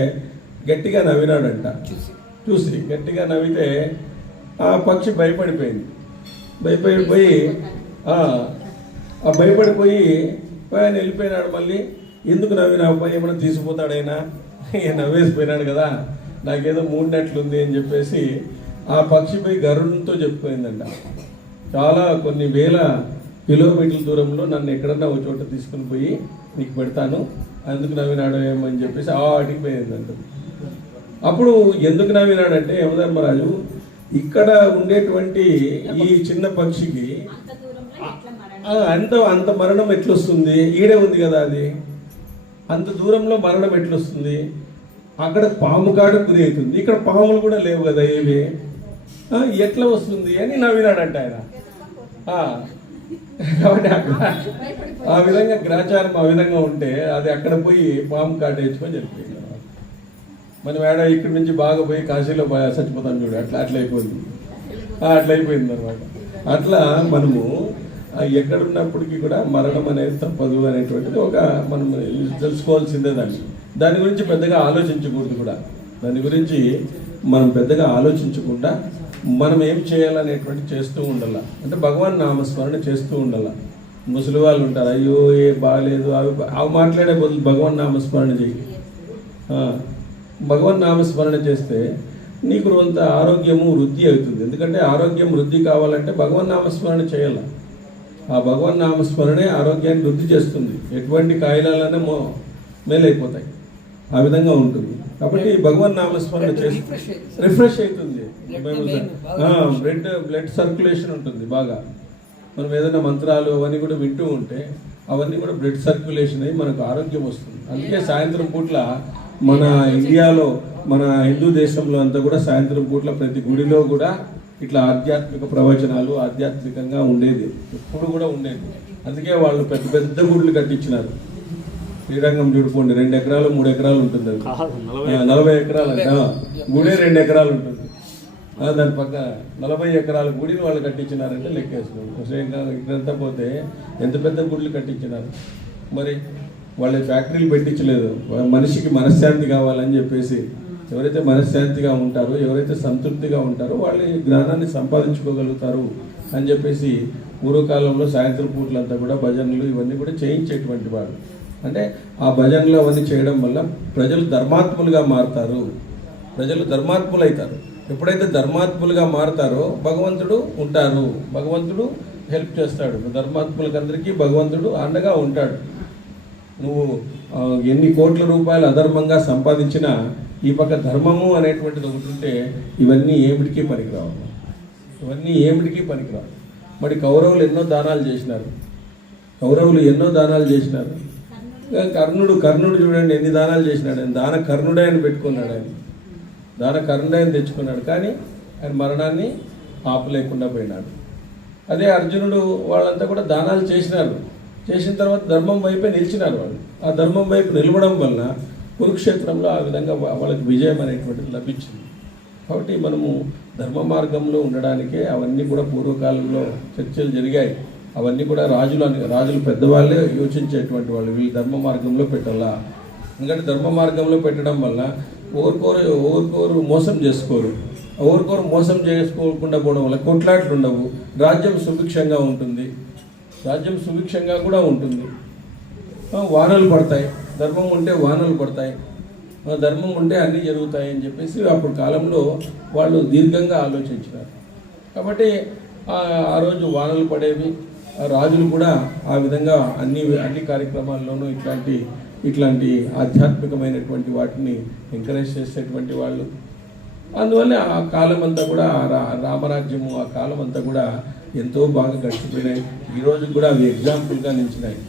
గట్టిగా నవ్వినాడంట. చూసి గట్టిగా నవ్వితే ఆ పక్షి భయపడిపోయి ఆయన వెళ్ళిపోయినాడు. మళ్ళీ ఎందుకు నవ్వినావు, ఏమైనా తీసుకుపోతాడైనా, నవ్వేసిపోయినాడు కదా, నాకేదో మూడినట్లుంది అని చెప్పేసి ఆ పక్షిపై గరుడంతో చెప్పిపోయిందంట. చాలా కొన్ని వేల కిలోమీటర్ల దూరంలో నన్ను ఎక్కడన్నా ఒక చోట తీసుకుని పోయి నీకు పెడతాను, అందుకు నవ్వినాడు ఏమని చెప్పేసి అడిగిపోయిందంట. అప్పుడు ఎందుకు నవ్వినాడంటే యమధర్మరాజు ఇక్కడ ఉండేటువంటి ఈ చిన్న పక్షికి అంత మరణం ఎట్లొస్తుంది, ఈడే ఉంది కదా అది, అంత దూరంలో మరణం ఎట్లొస్తుంది, అక్కడ పాము కాడ గురి అవుతుంది, ఇక్కడ పాములు కూడా లేవు కదా ఏవి, ఎట్లా వస్తుంది అని నవ్వినాడంట ఆయన. కాబట్టి ఆ విధంగా గ్రాచారం ఆ విధంగా ఉంటే అది అక్కడ పోయి పాము కాటేసుకొని చనిపోయింది. మనం ఇక్కడి నుంచి బాగా పోయి కాశీలో చచ్చిపోతాం చూడు, అట్లయిపోయింది అనమాట. అట్లా మనము ఎక్కడున్నప్పటికీ కూడా మరణం అనేది తప్పదు అనేటువంటిది మనం తెలుసుకోవాల్సిందే. దాని గురించి పెద్దగా ఆలోచించకూడదు కూడా. దాని గురించి మనం పెద్దగా ఆలోచించకుండా మనం ఏం చేయాలనేటువంటి చేస్తూ ఉండాల. అంటే భగవాన్ నామస్మరణ చేస్తూ ఉండాల. ముసలి వాళ్ళు ఉంటారు, అయ్యో ఏ బాగాలేదు అవి మాట్లాడే బదులు భగవాన్ నామస్మరణ చేయి. భగవాన్ నామస్మరణ చేస్తే నీకు కొంత ఆరోగ్యము వృద్ధి అవుతుంది. ఎందుకంటే ఆరోగ్యం వృద్ధి కావాలంటే భగవాన్ నామస్మరణ చేయాలి. ఆ భగవాన్ నామస్మరణే ఆరోగ్యాన్ని వృద్ధి చేస్తుంది. ఎటువంటి కాయిలాలనే మేలైపోతాయి. ఆ విధంగా ఉంటుంది. కాబట్టి భగవాన్ నామస్మరణ చేసి రిఫ్రెష్ అవుతుంది. బ్లడ్ సర్క్యులేషన్ ఉంటుంది బాగా. మనం ఏదైనా మంత్రాలు అవన్నీ కూడా వింటూ ఉంటే అవన్నీ కూడా బ్లడ్ సర్క్యులేషన్ అయ్యి మనకు ఆరోగ్యం వస్తుంది. అందుకే సాయంత్రం పూట్ల మన ఇండియాలో, మన హిందూ దేశంలో అంతా కూడా సాయంత్రం పూట్ల ప్రతి గుడిలో కూడా ఇట్లా ఆధ్యాత్మిక ప్రవచనాలు ఆధ్యాత్మికంగా ఉండేది, ఎప్పుడు కూడా ఉండేది. అందుకే వాళ్ళు పెద్ద పెద్ద గుడులు కట్టించినారు. శ్రీరంగం చూడుకోండి, 2 ఎకరాలు 3 ఎకరాలు ఉంటుంది. అది 40 ఎకరాలు అంట గుడే 2 ఎకరాలు ఉంటుంది. దాని పక్క 40 ఎకరాల గుడిని వాళ్ళు కట్టించినారంటే లెక్కేసుకున్నారు. ఇక్కడంతా పోతే ఎంత పెద్ద గుడులు కట్టించినారు. మరి వాళ్ళ ఫ్యాక్టరీలు పెట్టించలేదు. మనిషికి మనశ్శాంతి కావాలని చెప్పేసి ఎవరైతే మనశ్శాంతిగా ఉంటారో, ఎవరైతే సంతృప్తిగా ఉంటారో వాళ్ళు జ్ఞానాన్ని సంపాదించుకోగలుగుతారు అని చెప్పేసి పూర్వకాలంలో సాయంత్రం పూట్లంతా కూడా భజనలు ఇవన్నీ కూడా చేయించేటువంటి వాడు. అంటే ఆ భజనలు అవన్నీ చేయడం వల్ల ప్రజలు ధర్మాత్ములుగా మారుతారు, ప్రజలు ధర్మాత్ములు అవుతారు. ఎప్పుడైతే ధర్మాత్ములుగా మారుతారో భగవంతుడు ఉంటారు, భగవంతుడు హెల్ప్ చేస్తాడు. ధర్మాత్ములకు అందరికీ భగవంతుడు అండగా ఉంటాడు. నువ్వు ఎన్ని కోట్ల రూపాయలు అధర్మంగా సంపాదించినా ఈ పక్క ధర్మము అనేటువంటిది ఒకటి ఉంటే ఇవన్నీ ఏమిటికి పనికిరావు. మరి కౌరవులు ఎన్నో దానాలు చేసినారు. కర్ణుడు చూడండి ఎన్ని దానాలు చేసినాడు. ఆయన దాన కర్ణుడే అని పెట్టుకున్నాడు. దాన కర్ణుడే అని తెచ్చుకున్నాడు. కానీ ఆయన మరణాన్ని ఆపలేకుండా పోయినాడు. అదే అర్జునుడు వాళ్ళంతా కూడా దానాలు చేసిన తర్వాత ధర్మం వైపే నిలిచినారు. వాళ్ళు ఆ ధర్మం వైపు నిలవడం వల్ల కురుక్షేత్రంలో ఆ విధంగా వాళ్ళకి విజయం అనేటువంటిది లభించింది. కాబట్టి మనము ధర్మ మార్గంలో ఉండడానికే అవన్నీ కూడా పూర్వకాలంలో చర్చలు జరిగాయి. అవన్నీ కూడా రాజులు పెద్దవాళ్ళే యోచించేటువంటి వాళ్ళు, వీళ్ళు ధర్మ మార్గంలో పెట్టాలా. ఎందుకంటే ధర్మ మార్గంలో పెట్టడం వల్ల ఓరుకోరు మోసం చేసుకోరు. మోసం చేసుకోకుండా పోవడం వల్ల కొట్లాట్లు ఉండవు, రాజ్యం సుభిక్షంగా ఉంటుంది. వానలు పడతాయి. ధర్మం ఉంటే వానలు పడతాయి. ధర్మం ఉంటే అన్నీ జరుగుతాయని చెప్పేసి అప్పుడు కాలంలో వాళ్ళు దీర్ఘంగా ఆలోచించినారు. కాబట్టి ఆ రోజు వానలు పడేవి, రాజులు కూడా ఆ విధంగా అన్ని కార్యక్రమాల్లోనూ ఇట్లాంటి ఆధ్యాత్మికమైనటువంటి వాటిని ఎంకరేజ్ చేసేటువంటి వాళ్ళు. అందువల్ల ఆ కాలం అంతా కూడా రామరాజ్యము ఆ కాలం అంతా కూడా ఎంతో బాగా గడిచిపోయినాయి. ఈరోజు కూడా అవి ఎగ్జాంపుల్గా నిలిచినాయి.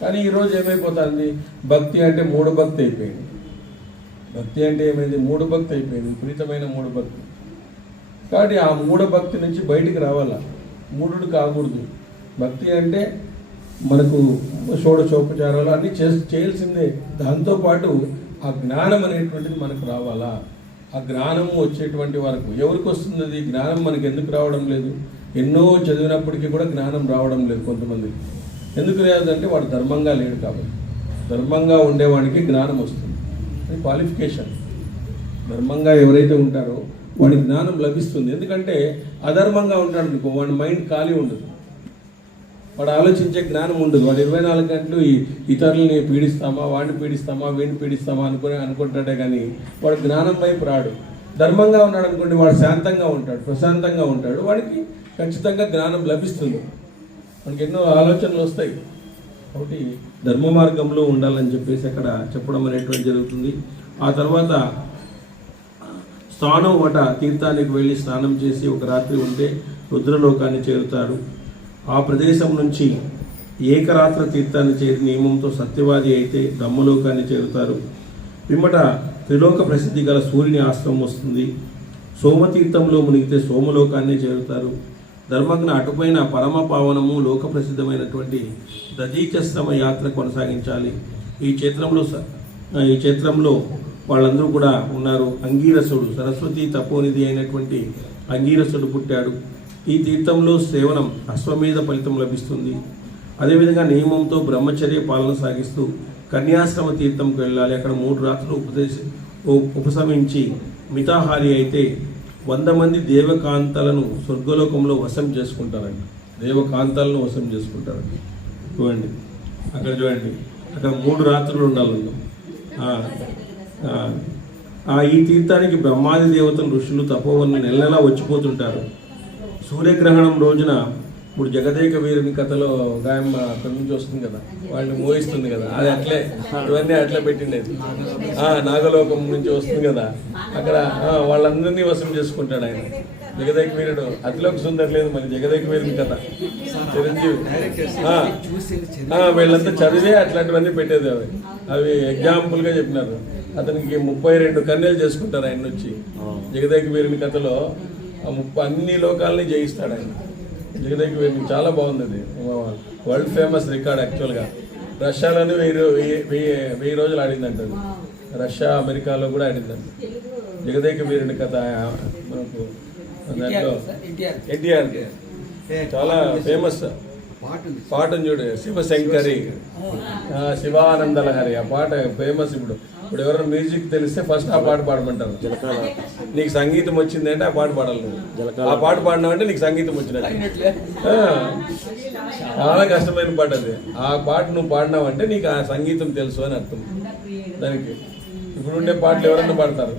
కానీ ఈరోజు ఏమైపోతుంది, భక్తి అంటే మూఢభక్తి అయిపోయింది. భక్తి అంటే ఏమైంది, మూఢభక్తి అయిపోయింది, విపరీతమైన మూఢభక్తి. కాబట్టి ఆ మూఢభక్తి నుంచి బయటికి రావాలా, మూఢుడు కాకూడదు. భక్తి అంటే మనకు షోడశోపచారాలు అన్నీ చేయాల్సిందే. దాంతోపాటు ఆ జ్ఞానం అనేటువంటిది మనకు రావాలా. ఆ జ్ఞానము వచ్చేటువంటి వరకు ఎవరికి వస్తుంది అది జ్ఞానం మనకు ఎందుకు రావడం లేదు? ఎన్నో చదివినప్పటికీ కూడా జ్ఞానం రావడం లేదు కొంతమందికి. ఎందుకు లేదంటే వాడు ధర్మంగా లేడు కాబట్టి. ధర్మంగా ఉండేవాడికి జ్ఞానం వస్తుంది, అది క్వాలిఫికేషన్. ధర్మంగా ఎవరైతే ఉంటారో వాడి జ్ఞానం లభిస్తుంది. ఎందుకంటే అధర్మంగా ఉంటాడు అనుకో, వాడి మైండ్ ఖాళీ ఉండదు, వాడు ఆలోచించే జ్ఞానం ఉండదు. వాడు 24 గంటలు ఇతరులని పీడిస్తామా, వాడిని పీడిస్తామా, వీడిని పీడిస్తామా అనుకుంటాడే కానీ వాడు జ్ఞానం వైపు రాడు. ధర్మంగా ఉన్నాడు అనుకోండి, వాడు శాంతంగా ఉంటాడు, ప్రశాంతంగా ఉంటాడు, వాడికి ఖచ్చితంగా జ్ఞానం లభిస్తుంది, మనకి ఎన్నో ఆలోచనలు వస్తాయి. కాబట్టి ధర్మ మార్గంలో ఉండాలని చెప్పేసి అక్కడ చెప్పడం అనేటువంటి జరుగుతుంది. ఆ తర్వాత స్నానం వట తీర్థానికి వెళ్ళి స్నానం చేసి ఒక రాత్రి ఉంటే రుద్రలోకాన్ని చేరుతాడు. ఆ ప్రదేశం నుంచి ఏకరాత్ర తీర్థాన్ని చేరి నియమంతో సత్యవాది అయితే బ్రహ్మలోకాన్ని చేరుతారు. పిమ్మట త్రిలోక ప్రసిద్ధి గల సూర్యుని ఆశ్రమం వస్తుంది. సోమతీర్థంలో మునిగితే సోమలోకాన్ని చేరుతారు. ధర్మజ్ఞ అటుపైన పరమ పావనము లోక ప్రసిద్ధమైనటువంటి దధీచశ్రమ యాత్ర కొనసాగించాలి. ఈ క్షేత్రంలో వాళ్ళందరూ కూడా ఉన్నారు. అంగీరసుడు సరస్వతి తపోనిధి అయినటువంటి అంగీరసుడు పుట్టాడు. ఈ తీర్థంలో సేవనం అశ్వమేధ ఫలితం లభిస్తుంది. అదేవిధంగా నియమంతో బ్రహ్మచర్య పాలన సాగిస్తూ కన్యాశ్రమ తీర్థంకి వెళ్ళాలి. అక్కడ 3 రాత్రులు ఉపశమించి మితాహారి అయితే 100 మంది దేవకాంతలను స్వర్గలోకంలో వశం చేసుకుంటారండి. దేవకాంతాలను వశం చేసుకుంటారండి. చూడండి అక్కడ, చూడండి అక్కడ 3 రాత్రులు ఉండాలన్నా. ఈ తీర్థానికి బ్రహ్మాది దేవతలు ఋషులు తపోవన్ని నెలలా వచ్చిపోతుంటారు. సూర్యగ్రహణం రోజున ఇప్పుడు జగదేక వీరుని కథలో గాయం అక్కడి నుంచి వస్తుంది కదా, వాళ్ళని మోయిస్తుంది కదా, అది అట్లే ఇవన్నీ అట్లా పెట్టిండేది. నాగలోకం నుంచి వస్తుంది కదా, అక్కడ వాళ్ళందరినీ వశం చేసుకుంటాడు ఆయన. జగదేక వీరుడు అతిలోక సుందర లేదు, మరి జగదేక వీరుని కథ చిరంజీవి వీళ్ళంతా చదివే అట్లాంటివన్నీ పెట్టేది. అవి ఎగ్జాంపుల్గా చెప్పినారు. అతనికి 32 కన్యలు చేసుకుంటారు ఆయన వచ్చి. జగదేక వీరుని కథలో అన్ని లోకాలని జయిస్తాడు ఆయన. జగదేక వీరుని చాలా బాగుంది, అది వరల్డ్ ఫేమస్ రికార్డ్. యాక్చువల్గా రష్యాలోనే 1000 రోజులు ఆడిందంట. రష్యా అమెరికాలో కూడా ఆడిందంట జగదేక వీరుని కథ. మనకు దాంట్లో ఎన్టీఆర్ చాలా ఫేమస్ పాటను చూడు, శివశంకరి శివానంద లహరి, ఆ పాట ఫేమస్. ఇప్పుడు ఎవరైనా మ్యూజిక్ తెలిస్తే ఫస్ట్ ఆ పాట పాడమంటారు. నీకు సంగీతం వచ్చింది అంటే ఆ పాట పాడాలి నువ్వు. ఆ పాట పాడినావంటే నీకు సంగీతం వచ్చినట్టు. చాలా కష్టమైన పాట అది. ఆ పాట నువ్వు పాడినావంటే నీకు ఆ సంగీతం తెలుసు అని అర్థం. దానికి ఇప్పుడు ఉండే పాటలు ఎవరన్నా పాడతారు.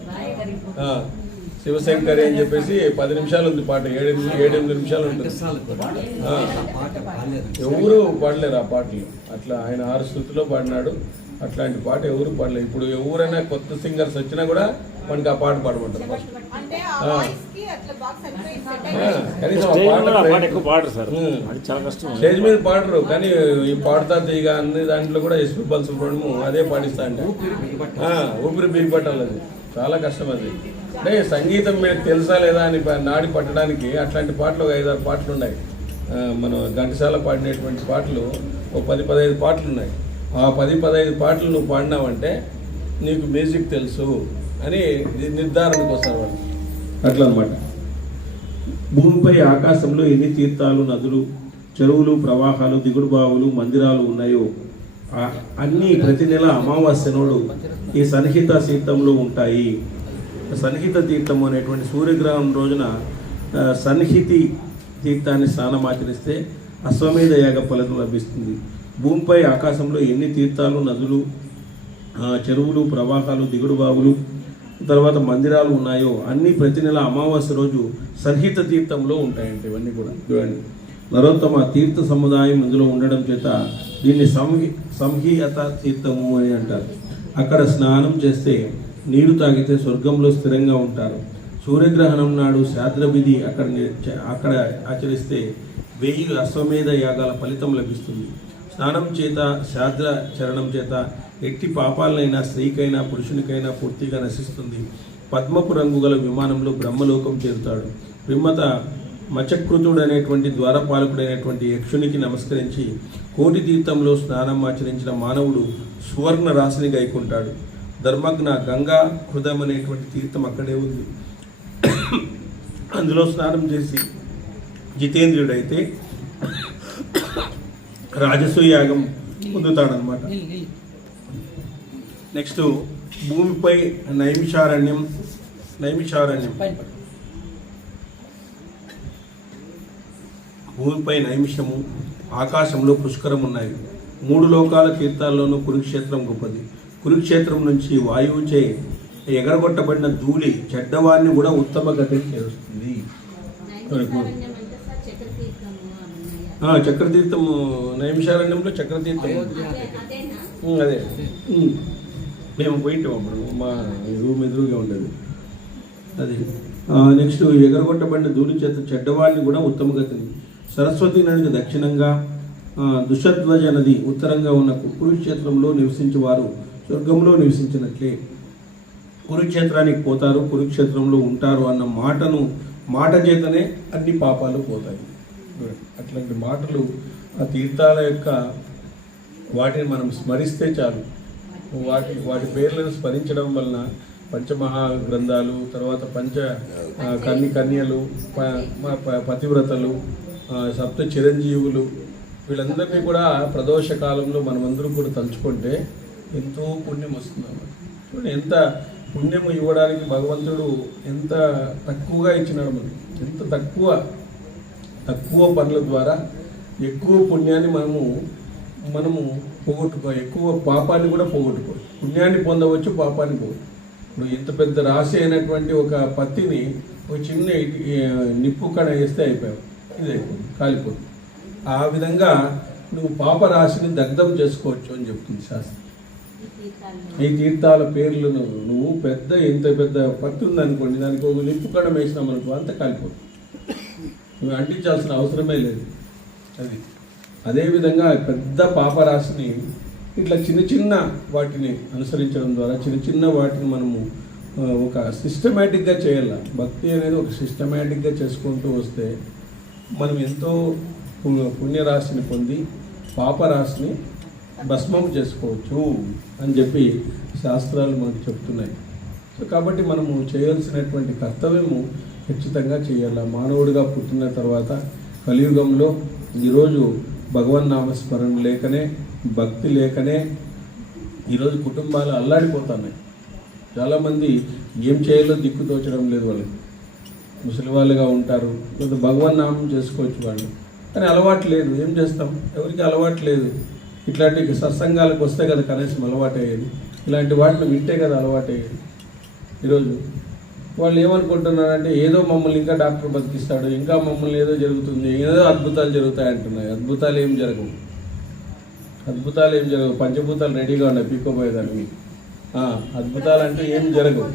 శివశంకరి అని చెప్పేసి 10 నిమిషాలు ఉంది పాట, 7-8 నిమిషాలు ఉంటుంది. ఎవరు పాడలేరు ఆ పాటలు. అట్లా ఆయన 6 స్థుతిలో పాడినాడు. అట్లాంటి పాట ఎవరు పాడలేదు. ఇప్పుడు ఎవరైనా కొత్త సింగర్స్ వచ్చినా కూడా మనకి ఆ పాట పాడమంటారు ఫస్ట్. కనీసం స్టేజ్ మీద పాడరు, కానీ ఈ పాడతా తీగ అన్ని దాంట్లో కూడా ఎస్పీ బాలసుబ్రహ్మణ్యం అదే పాడిస్తా అంటే ఊపిరి బిగిపట్టాలి. అది చాలా కష్టం. అది అంటే సంగీతం మీకు తెలుసా లేదా అని నాడి పట్టడానికి అట్లాంటి పాటలు 5-6 పాటలు ఉన్నాయి. మనం ఘంటసాల పాడినటువంటి పాటలు 10-15 పాటలు ఉన్నాయి. ఆ 10-15 పాటలు నువ్వు పాడినావంటే నీకు మ్యూజిక్ తెలుసు అని నిర్ధారణకు వస్తారు వాళ్ళు. అట్లా అన్నమాట. భూమిపై ఆకాశంలో ఎన్ని తీర్థాలు, నదులు, చెరువులు, ప్రవాహాలు, దిగుడు బావులు, మందిరాలు ఉన్నాయో అన్నీ ప్రతి నెల అమావాస్య నాడు ఈ సన్నిహిత తీర్థంలో ఉంటాయి. సన్నిహిత తీర్థం అనేటువంటి సూర్యగ్రహణం రోజున సన్నిహితి తీర్థాన్ని స్నానమాచరిస్తే అశ్వమేధ యాగ ఫలితం లభిస్తుంది. భూమిపై ఆకాశంలో ఎన్ని తీర్థాలు, నదులు, చెరువులు, ప్రవాహాలు, దిగుడు బావులు, తర్వాత మందిరాలు ఉన్నాయో అన్నీ ప్రతి నెల అమావాస్య రోజు సన్నిహిత తీర్థంలో ఉంటాయంటే ఇవన్నీ కూడా చూడండి. నరోత్తమ తీర్థ సముదాయం ఇందులో ఉండడం చేత దీన్ని సంహిత తీర్థము అని అంటారు. అక్కడ స్నానం చేస్తే నీరు తాగితే స్వర్గంలో స్థిరంగా ఉంటారు. సూర్యగ్రహణం నాడు శాద్రవిధి అక్కడ ఆచరిస్తే 1000 అశ్వమేధ యాగాల ఫలితం లభిస్తుంది. స్నానం చేత, శాద్ర చరణం చేత ఎట్టి పాపాలనైనా స్త్రీకైనా పురుషునికైనా పూర్తిగా నశిస్తుంది. పద్మపు రంగు గల విమానంలో బ్రహ్మలోకం చేరుతాడు. పిమ్మత మచకృతుడు అనేటువంటి ద్వారపాలకుడైనటువంటి యక్షునికి నమస్కరించి కోటి తీర్థంలో స్నానం ఆచరించిన మానవుడు సువర్ణ రాశిని గైకుంటాడు. ధర్మజ్ఞ గంగా హృదయం అనేటువంటి తీర్థం అక్కడే ఉంది. అందులో స్నానం చేసి జితేంద్రుడైతే రాజసూయ యాగం పొందుతాడనమాట. నెక్స్ట్ భూమిపై నైమిషారణ్యం భూమిపై నైమిషము, ఆకాశంలో పుష్కరం ఉన్నాయి. 3 లోకాల తీర్థాల్లోనూ కురుక్షేత్రం గొప్పది. కురుక్షేత్రం నుంచి వాయువుచే ఎగరగొట్టబడిన ధూళి చెడ్డవారిని కూడా ఉత్తమ గతికి చేరుస్తుంది. చక్రతీర్థము నైమిషారణ్యంలో చక్రతీర్థము అదే మేము పోయింటాం అప్పుడు మా రూమ్ ఎదురుగా ఉండేది అది. నెక్స్ట్ ఎగరగొట్టబడిన ధూళి చేత చెడ్డవాడిని కూడా ఉత్తమ గతిని. సరస్వతి నదికి దక్షిణంగా, దుషధ్వజ నది ఉత్తరంగా ఉన్న కురుక్షేత్రంలో నివసించేవారు స్వర్గంలో నివసించినట్లే. కురుక్షేత్రానికి పోతారు, కురుక్షేత్రంలో ఉంటారు అన్న మాట చేతనే అన్ని పాపాలు పోతాయి. అట్లాంటి మాటలు ఆ తీర్థాల యొక్క వాటిని మనం స్మరిస్తే చాలు. వాటి పేర్లను స్మరించడం వలన పంచమహా గ్రంథాలు, తర్వాత కన్యలు, పతివ్రతలు, సప్త చిరంజీవులు, వీళ్ళందరినీ కూడా ప్రదోష కాలంలో మనమందరం కూడా తలుచుకుంటే ఎంతో పుణ్యం వస్తుంది. చూడండి ఎంత పుణ్యం ఇవ్వడానికి భగవంతుడు ఎంత తక్కువగా ఇచ్చినాడు మనకి. ఎంత తక్కువ పనుల ద్వారా ఎక్కువ పుణ్యాన్ని మనము ఎక్కువ పాపాన్ని కూడా పోగొట్టుకోవచ్చు. పుణ్యాన్ని పొందవచ్చు, పాపాన్ని పోగొట్టు. ఇప్పుడు ఇంత పెద్ద రాశి అయినటువంటి ఒక పత్తిని ఒక చిన్న నిప్పు కణ వేస్తే అయిపోయావు, ఇది అయిపోతుంది, కాలిపోతుంది. ఆ విధంగా నువ్వు పాప రాశిని దగ్ధం చేసుకోవచ్చు అని చెప్తుంది శాస్త్రం. ఈ తీర్థాల పేర్లు నువ్వు ఇంత పెద్ద పత్తి ఉందనుకోండి, దానికి ఒక నిప్పు కణం వేసినాం అనుకో, అంత కాలిపోతుంది. నువ్వు అంటించాల్సిన అవసరమే లేదు. అదేవిధంగా పెద్ద పాపరాశిని ఇట్లా చిన్న వాటిని అనుసరించడం ద్వారా చిన్న వాటిని మనము ఒక సిస్టమేటిక్గా చేయాలి. భక్తి అనేది ఒక సిస్టమేటిక్గా చేసుకుంటూ వస్తే మనం ఎంతో పుణ్యరాశిని పొంది పాపరాశిని భస్మం చేసుకోవచ్చు అని చెప్పి శాస్త్రాలు మనకు చెప్తున్నాయి. సో కాబట్టి మనము చేయాల్సినటువంటి కర్తవ్యము ఖచ్చితంగా చేయాలి. మానవుడిగా పుట్టిన తర్వాత కలియుగంలో ఈరోజు భగవన్నామస్మరణ లేకనే, భక్తి లేకనే ఈరోజు కుటుంబాలు అల్లాడిపోతున్నాయి. చాలామంది ఏం చేయాలో దిక్కు తోచడం లేదు. వాళ్ళకి ముసలి వాళ్ళుగా ఉంటారు, లేదా భగవన్నామం చేసుకోవచ్చు వాళ్ళు, కానీ అలవాటు లేదు. ఏం చేస్తాం, ఎవరికి అలవాటు లేదు. ఇట్లాంటి సత్సంగాలకు వస్తే కదా కనీసం అలవాటు అయ్యేది. ఇలాంటి వాటిని వింటే కదా అలవాటు అయ్యేది. ఈరోజు వాళ్ళు ఏమనుకుంటున్నారంటే ఏదో మమ్మల్ని ఇంకా డాక్టర్ బతికిస్తాడు, ఇంకా మమ్మల్ని ఏదో జరుగుతుంది, ఏదో అద్భుతాలు జరుగుతాయి అంటున్నాయి. అద్భుతాలు ఏం జరగవు. పంచభూతాలు రెడీగా ఉన్నాయి పీక్కోపోయేదానికి. అద్భుతాలు అంటే ఏం జరగవు.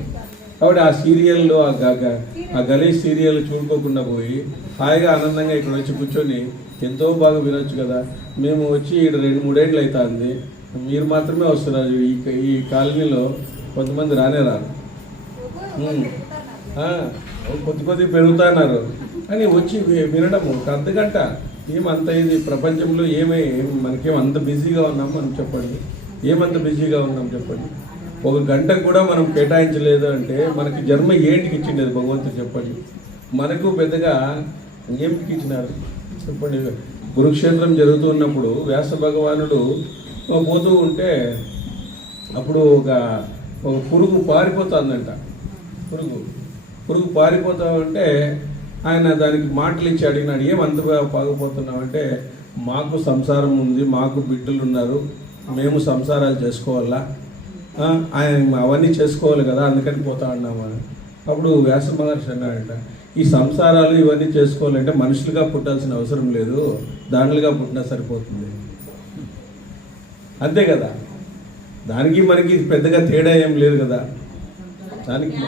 కాబట్టి ఆ సీరియల్లో ఆ గణేష్ సీరియల్ చూడుకోకుండా పోయి హాయిగా ఆనందంగా ఇక్కడ వచ్చి కూర్చొని ఎంతో బాగా వినొచ్చు కదా. మేము వచ్చి ఇక్కడ 2-3 ఏళ్ళు అవుతుంది, మీరు మాత్రమే వస్తున్నారు. ఈ కాలనీలో కొంతమంది రానే రారు, కొద్ది పెరుగుతున్నారు. కానీ వచ్చి వినడం ఒక అర్ధగంట ఏమంత ఇది ప్రపంచంలో మనకేం అంత బిజీగా ఉన్నాం మనం చెప్పండి. ఏమంత బిజీగా ఉన్నాం చెప్పండి. 1 గంటకు కూడా మనం కేటాయించలేదు అంటే మనకి జన్మ ఏంటికి ఇచ్చిండేది భగవంతుడు చెప్పండి. మనకు పెద్దగా ఏంటికి ఇచ్చినారు చెప్పండి. కురుక్షేత్రం జరుగుతున్నప్పుడు వ్యాస భగవానుడు పోతూ ఉంటే అప్పుడు ఒక పురుగు పారిపోతుందంట. పురుగు పారిపోతా ఉంటే ఆయన దానికి మాటలు ఇచ్చి అడిగినాడు, ఏమంత పారిపోతున్నావు అంటే, మాకు సంసారం ఉంది, మాకు బిడ్డలు ఉన్నారు, మేము సంసారాలు చేసుకోవాలా, ఆయన అవన్నీ చేసుకోవాలి కదా, అందుకని పోతా అన్నాము అని. అప్పుడు వ్యాస మహర్షి అన్నాడంట, ఈ సంసారాలు ఇవన్నీ చేసుకోవాలంటే మనుషులుగా పుట్టాల్సిన అవసరం లేదు, దానులుగా పుట్టినా సరిపోతుంది. అంతే కదా, దానికి మనకి పెద్దగా తేడా ఏం లేదు కదా. దానికి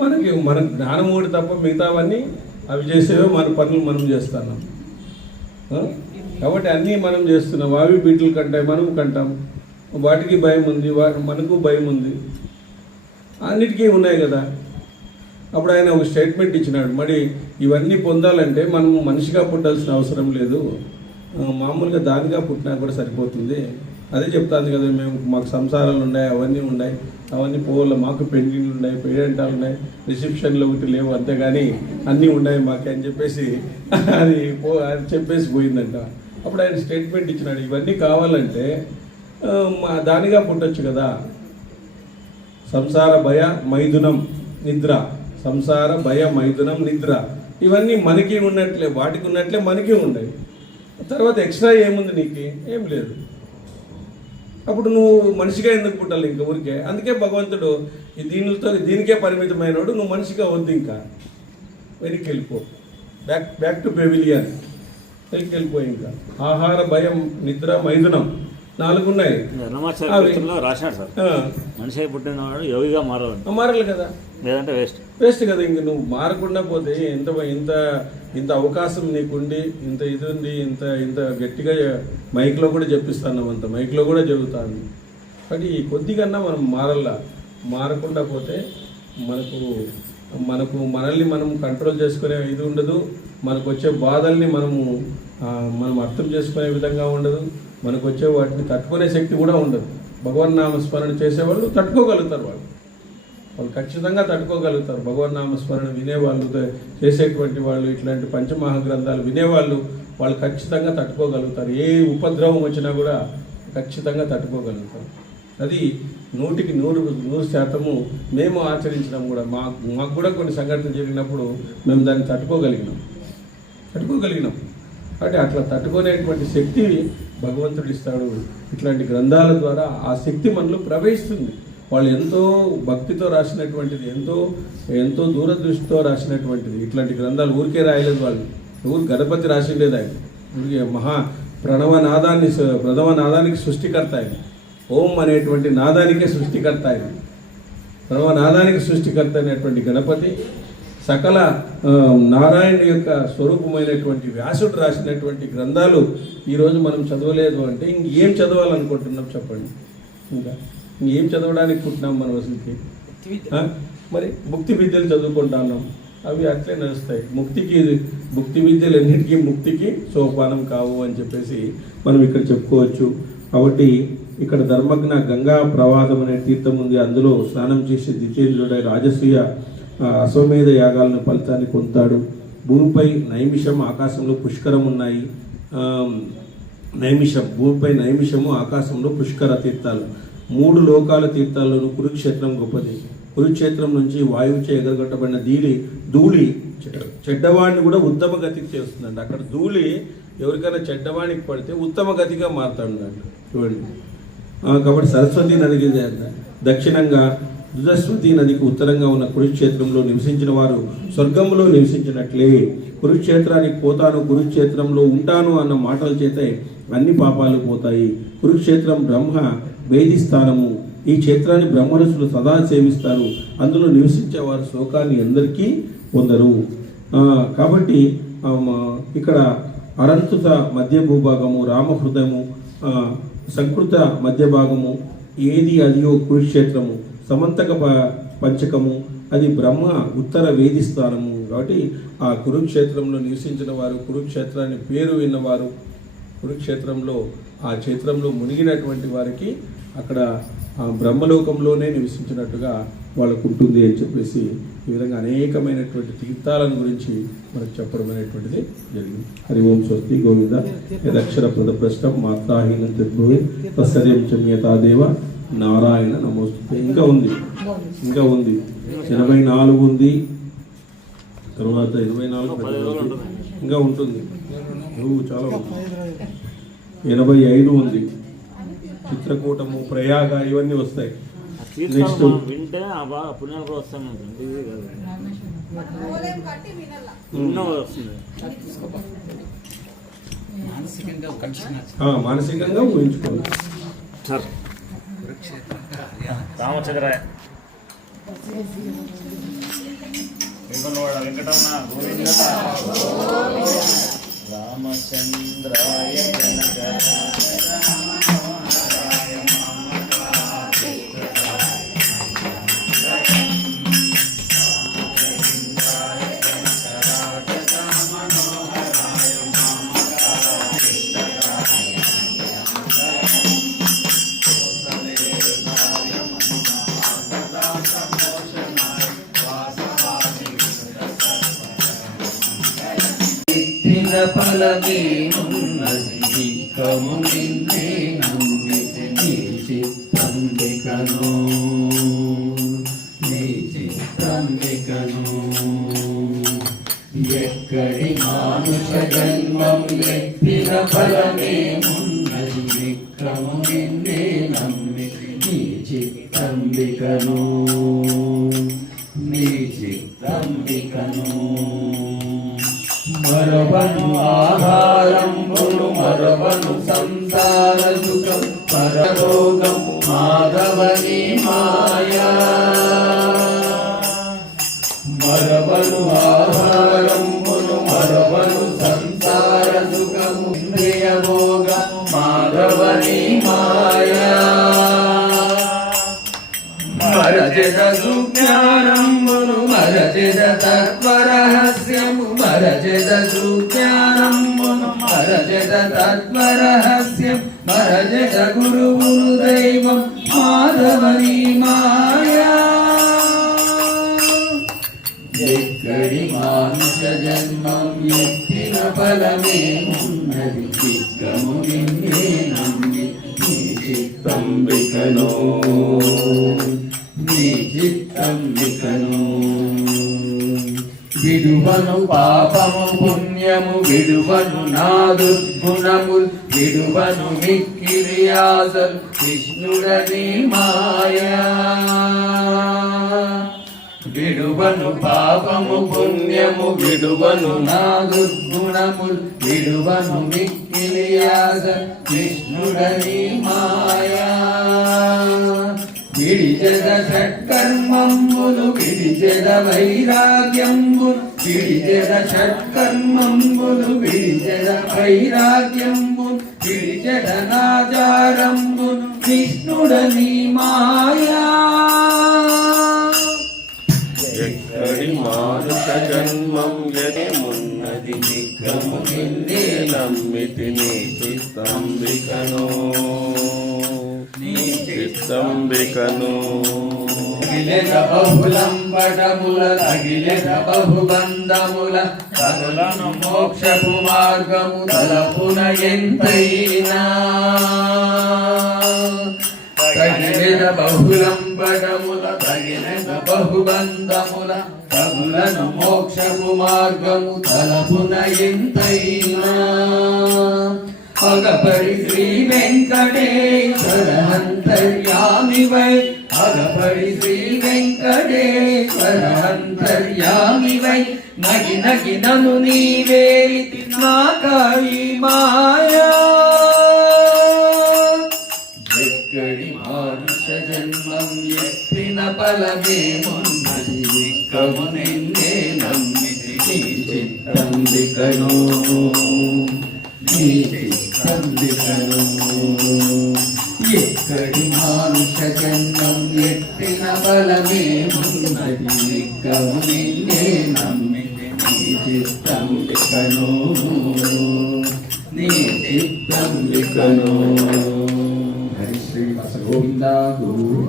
మన జ్ఞానం ఒకటి తప్ప మిగతావన్నీ అవి చేసేవే మన పనులు మనం చేస్తున్నాం. కాబట్టి అన్నీ మనం చేస్తున్నాం. అవి బిడ్డలు కంటాయి, మనం కంటాం. వాటికి భయం ఉంది, మనకు భయం ఉంది, అన్నిటికీ ఉన్నాయి కదా. అప్పుడు ఆయన ఒక స్టేట్మెంట్ ఇచ్చినాడు, మరి ఇవన్నీ పొందాలంటే మనం మనిషిగా పుట్టాల్సిన అవసరం లేదు, మామూలుగా దానిగా పుట్టినా కూడా సరిపోతుంది. అదే చెప్తాను కదా, మాకు సంసారాలు ఉన్నాయి, అవన్నీ పోవాలి, మాకు పెండింగ్లు ఉన్నాయి, పేరెంటాలు ఉన్నాయి, రిసెప్షన్లు ఒకటి లేవు, అంతేగాని అన్నీ ఉన్నాయి మాకు అని చెప్పేసి అది చెప్పేసి పోయిందంట. అప్పుడు ఆయన స్టేట్మెంట్ ఇచ్చినాడు, ఇవన్నీ కావాలంటే దానిగా పుట్టచ్చు కదా. సంసార భయ మైథునం నిద్ర, సంసార భయ మైథునం నిద్ర, ఇవన్నీ మనకి ఉన్నట్లే, వాటికి ఉన్నట్లే మనకి ఉన్నాయి. తర్వాత ఎక్స్ట్రా ఏముంది నీకు? ఏం లేదు. అప్పుడు నువ్వు మనిషిగా ఎందుకు పుట్టాలి ఇంకా ఊరికే? అందుకే భగవంతుడు దీనికే పరిమితమైనవాడు, నువ్వు మనిషిగా వద్దు, ఇంకా వెనక్కి వెళ్ళిపో, బ్యాక్ టు పెవిలియన్, వెనక్కి వెళ్ళిపో. ఇంకా ఆహార భయం నిద్ర మైథునం 4 ఉన్నాయి. రాశాడు సార్, మనిషి పుట్టినవాడు యోగిగా మారాలి కదా, లేదంటే వేస్ట్ కదా. ఇంక నువ్వు మారకుండా పోతే ఇంత అవకాశం నీకుండి, ఇంత ఇది ఉంది, ఇంత గట్టిగా మైక్లో కూడా చెప్పిస్తాను, అంత మైక్లో కూడా చెబుతాను. బట్ ఈ కొద్దిగన్నా మనం మారకుండా పోతే మనల్ని మనం కంట్రోల్ చేసుకునే ఇది ఉండదు, మనకు వచ్చే బాధల్ని మనం అర్థం చేసుకునే విధంగా ఉండదు, మనకు వచ్చే వాటిని తట్టుకునే శక్తి కూడా ఉండదు. భగవన్నామస్మరణ చేసేవాళ్ళు తట్టుకోగలుగుతారు, వాళ్ళు ఖచ్చితంగా తట్టుకోగలుగుతారు. భగవన్నామస్మరణ వినేవాళ్ళు, చేసేటువంటి వాళ్ళు, ఇట్లాంటి పంచమహాగ్రంథాలు వినేవాళ్ళు, వాళ్ళు ఖచ్చితంగా తట్టుకోగలుగుతారు. ఏ ఉపద్రవం వచ్చినా కూడా ఖచ్చితంగా తట్టుకోగలుగుతారు. అది 100కి 100% మేము ఆచరించడం కూడా. మాకు కూడా కొన్ని సంఘటనలు జరిగినప్పుడు మేము దాన్ని తట్టుకోగలిగినాం. అంటే అట్లా తట్టుకునేటువంటి శక్తి భగవంతుడు ఇస్తాడు. ఇట్లాంటి గ్రంథాల ద్వారా ఆ శక్తి మనలో ప్రవేశిస్తుంది. వాళ్ళు ఎంతో భక్తితో రాసినటువంటిది, ఎంతో దూరదృష్టితో రాసినటువంటిది. ఇట్లాంటి గ్రంథాలు ఊరికే రాయలేదు వాళ్ళు. గణపతి రాసిండేది ఆయన, ఊరికే ప్రణవనాదానికి సృష్టికర్త ఆయన. ఓం అనేటువంటి నాదానికే సృష్టికర్త ఆయన. ప్రణవనాదానికి సృష్టికర్త అయినటువంటి గణపతి, సకల నారాయణుడి యొక్క స్వరూపమైనటువంటి వ్యాసుడు రాసినటువంటి గ్రంథాలు ఈరోజు మనం చదవలేదు అంటే ఇంకేం చదవాలనుకుంటున్నాం చెప్పండి? ఇంకేం చదవడానికి పుట్టినాం మనం అసలుకి? మరి ముక్తి విద్యలు చదువుకుంటున్నాం, అవి అట్లే నడుస్తాయి. ముక్తి విద్యలు ఎన్నిటికీ ముక్తికి సోపానం కావు అని చెప్పేసి మనం ఇక్కడ చెప్పుకోవచ్చు. కాబట్టి ఇక్కడ ధర్మజ్ఞ గంగా ప్రవాదం అనే తీర్థం ఉంది. అందులో స్నానం చేసి జితేంద్రుడై రాజసూయ అశ్వమేధ యాగాలను ఫలితాన్ని పొందుతాడు. భూమిపై నైమిషం, ఆకాశంలో పుష్కరం ఉన్నాయి. భూమిపై నైమిషము, ఆకాశంలో పుష్కర తీర్థాలు. 3 లోకాల తీర్థాల్లోనూ కురుక్షేత్రం గొప్పది. కురుక్షేత్రం నుంచి వాయువుచే ఎగరగొట్టబడిన ధూళి చెడ్డవాడిని కూడా ఉత్తమ గతికి చేస్తుందండి. అక్కడ ధూళి ఎవరికైనా చెడ్డవాడికి పడితే ఉత్తమ గతిగా మారుతాడు చూడండి. కాబట్టి సరస్వతి నదికి దక్షిణంగా, దుధస్వతి నదికి ఉత్తరంగా ఉన్న కురుక్షేత్రంలో నివసించిన వారు స్వర్గంలో నివసించినట్లే. కురుక్షేత్రానికి పోతాను, కురుక్షేత్రంలో ఉంటాను అన్న మాటల చేత అన్ని పాపాలు పోతాయి. కురుక్షేత్రం బ్రహ్మ వేదిస్థానము. ఈ క్షేత్రాన్ని బ్రహ్మరసులు సదా సేవిస్తారు. అందులో నివసించేవారు శోకాన్ని అందరికీ పొందరు. కాబట్టి ఇక్కడ అనంతుత మధ్య భూభాగము, రామహృదయము, సంకృత మధ్య భాగము, ఏది అదియో కురుక్షేత్రము, సమంతక పంచకము, అది బ్రహ్మ ఉత్తర వేదిస్థానము. కాబట్టి ఆ కురుక్షేత్రంలో నివసించిన వారు, కురుక్షేత్రాన్ని పేరు విన్నవారు, కురుక్షేత్రంలో ఆ క్షేత్రంలో మునిగినటువంటి వారికి అక్కడ బ్రహ్మలోకంలోనే నివసించినట్టుగా వాళ్ళకు ఉంటుంది అని చెప్పేసి ఈ విధంగా అనేకమైనటువంటి తీర్థాలను గురించి మనకు చెప్పడం అనేటువంటిది జరిగింది. హరి ఓం స్వస్తి గోవింద యదక్షర ప్రదప్రష్టం మాత్రాహీనం త్రిభువి తత్సర్యం చమ్యతాదేవ నారాయణ నమోస్తుతే. ఇంకా ఉంది 84 ఉంది, తర్వాత 24 ఇంకా ఉంటుంది, చాలా 85 ఉంది. చిత్రకూటము, ప్రయాగ ఇవన్నీ వస్తాయి. కీర్తనలు మనం వింటే ఆ బాగా పుణ్యాలు కూడా వస్తానే ఉంటుంది. ఇది కాదు ఎన్నో వస్తుంది. మానసికంగా ఊహించుకోవాలి సార్ రామచంద్రాయ వెంకటరమణ గోవింద రామచంద్రాయ ఫలమేమున్నది కమునిన్నే నమ్మితి నీ చిత్తంబికను ఎక్కడి మానుష జన్మం ఎత్తిన ఫలమేమున్నది విక్రము నిన్నే నమ్మితి నీ చిత్తంబికను మరవను ఆహారంబును మరవను సంసార సుఖం పరరోగం మాధవని మాయా మరవను ఆహారంబును మరవను సంసార సుఖము ఇంద్రియ భోగ మాధవని మాయా మరజద సుజ్ఞానంబును మరజద తత్వరహస్యము మరజద సుజ్ఞానంబును మరజద తత్వరహస్యం మరజద గురువును దైవం మాధవని మాయా ఎక్కడి మానుష జన్మం ఎత్తిన ఫలమేమున్నది చిత్తము నిన్నే నమ్మి నీ చిత్తంబికను విడువను పాపము పుణ్యము విడువను నాదుర్గుణముల్ విడువను మిక్కిలి ఆశలు కృష్ణుడని మాయా విడువను పాపము పుణ్యము విడువను నాదుర్గుణముల్ విడువను మిక్కిలి ఆశలు కృష్ణుడని మాయా విడిచెద షట్కర్మంబులు విడిచెద వైరాగ్యంబులు విడిచెద షట్కర్మంబులు విడిచెద వైరాగ్యంబులు విడిచెద నాచారంబులు విష్ణుడని మాయా ఎక్కడి మానుష జన్మం ఎమున్నది నిక్కము నిన్నే నమ్మితి నీ చిత్తంబికను చిత్తంబికను తగిలెద బహుళంబటముల తగిలెద బహుబంధముల తగులను మోక్షపు మార్గము తలపున ఎంతైనా తగిలెద బహుళంబటముల తగిలెద బహుబంధముల తగులను మోక్షపు మార్గము తలపున ఎంతైనా అగపడి శ్రీ వెంకటేశ్వర అంతర్యామివై అగపడి శ్రీ వెంకటేశ్వర అంతర్యామివై నగి నగి నను నీవేలితి నాకాయి మాయా ఎక్కడి మానుష జన్మం ఎత్తిన ఫలమేమున్నది విక్కము నిన్నే నమ్మితి నీ చిత్తంబికను ఎక్కడి మానుష జన్మం ఎత్తిన ఫలమేమున్నది విక్కము నిన్నే నమ్మితి నీ చిత్తంబికను నీ చిత్తంబికను హరి శ్రీ గోవింద గురు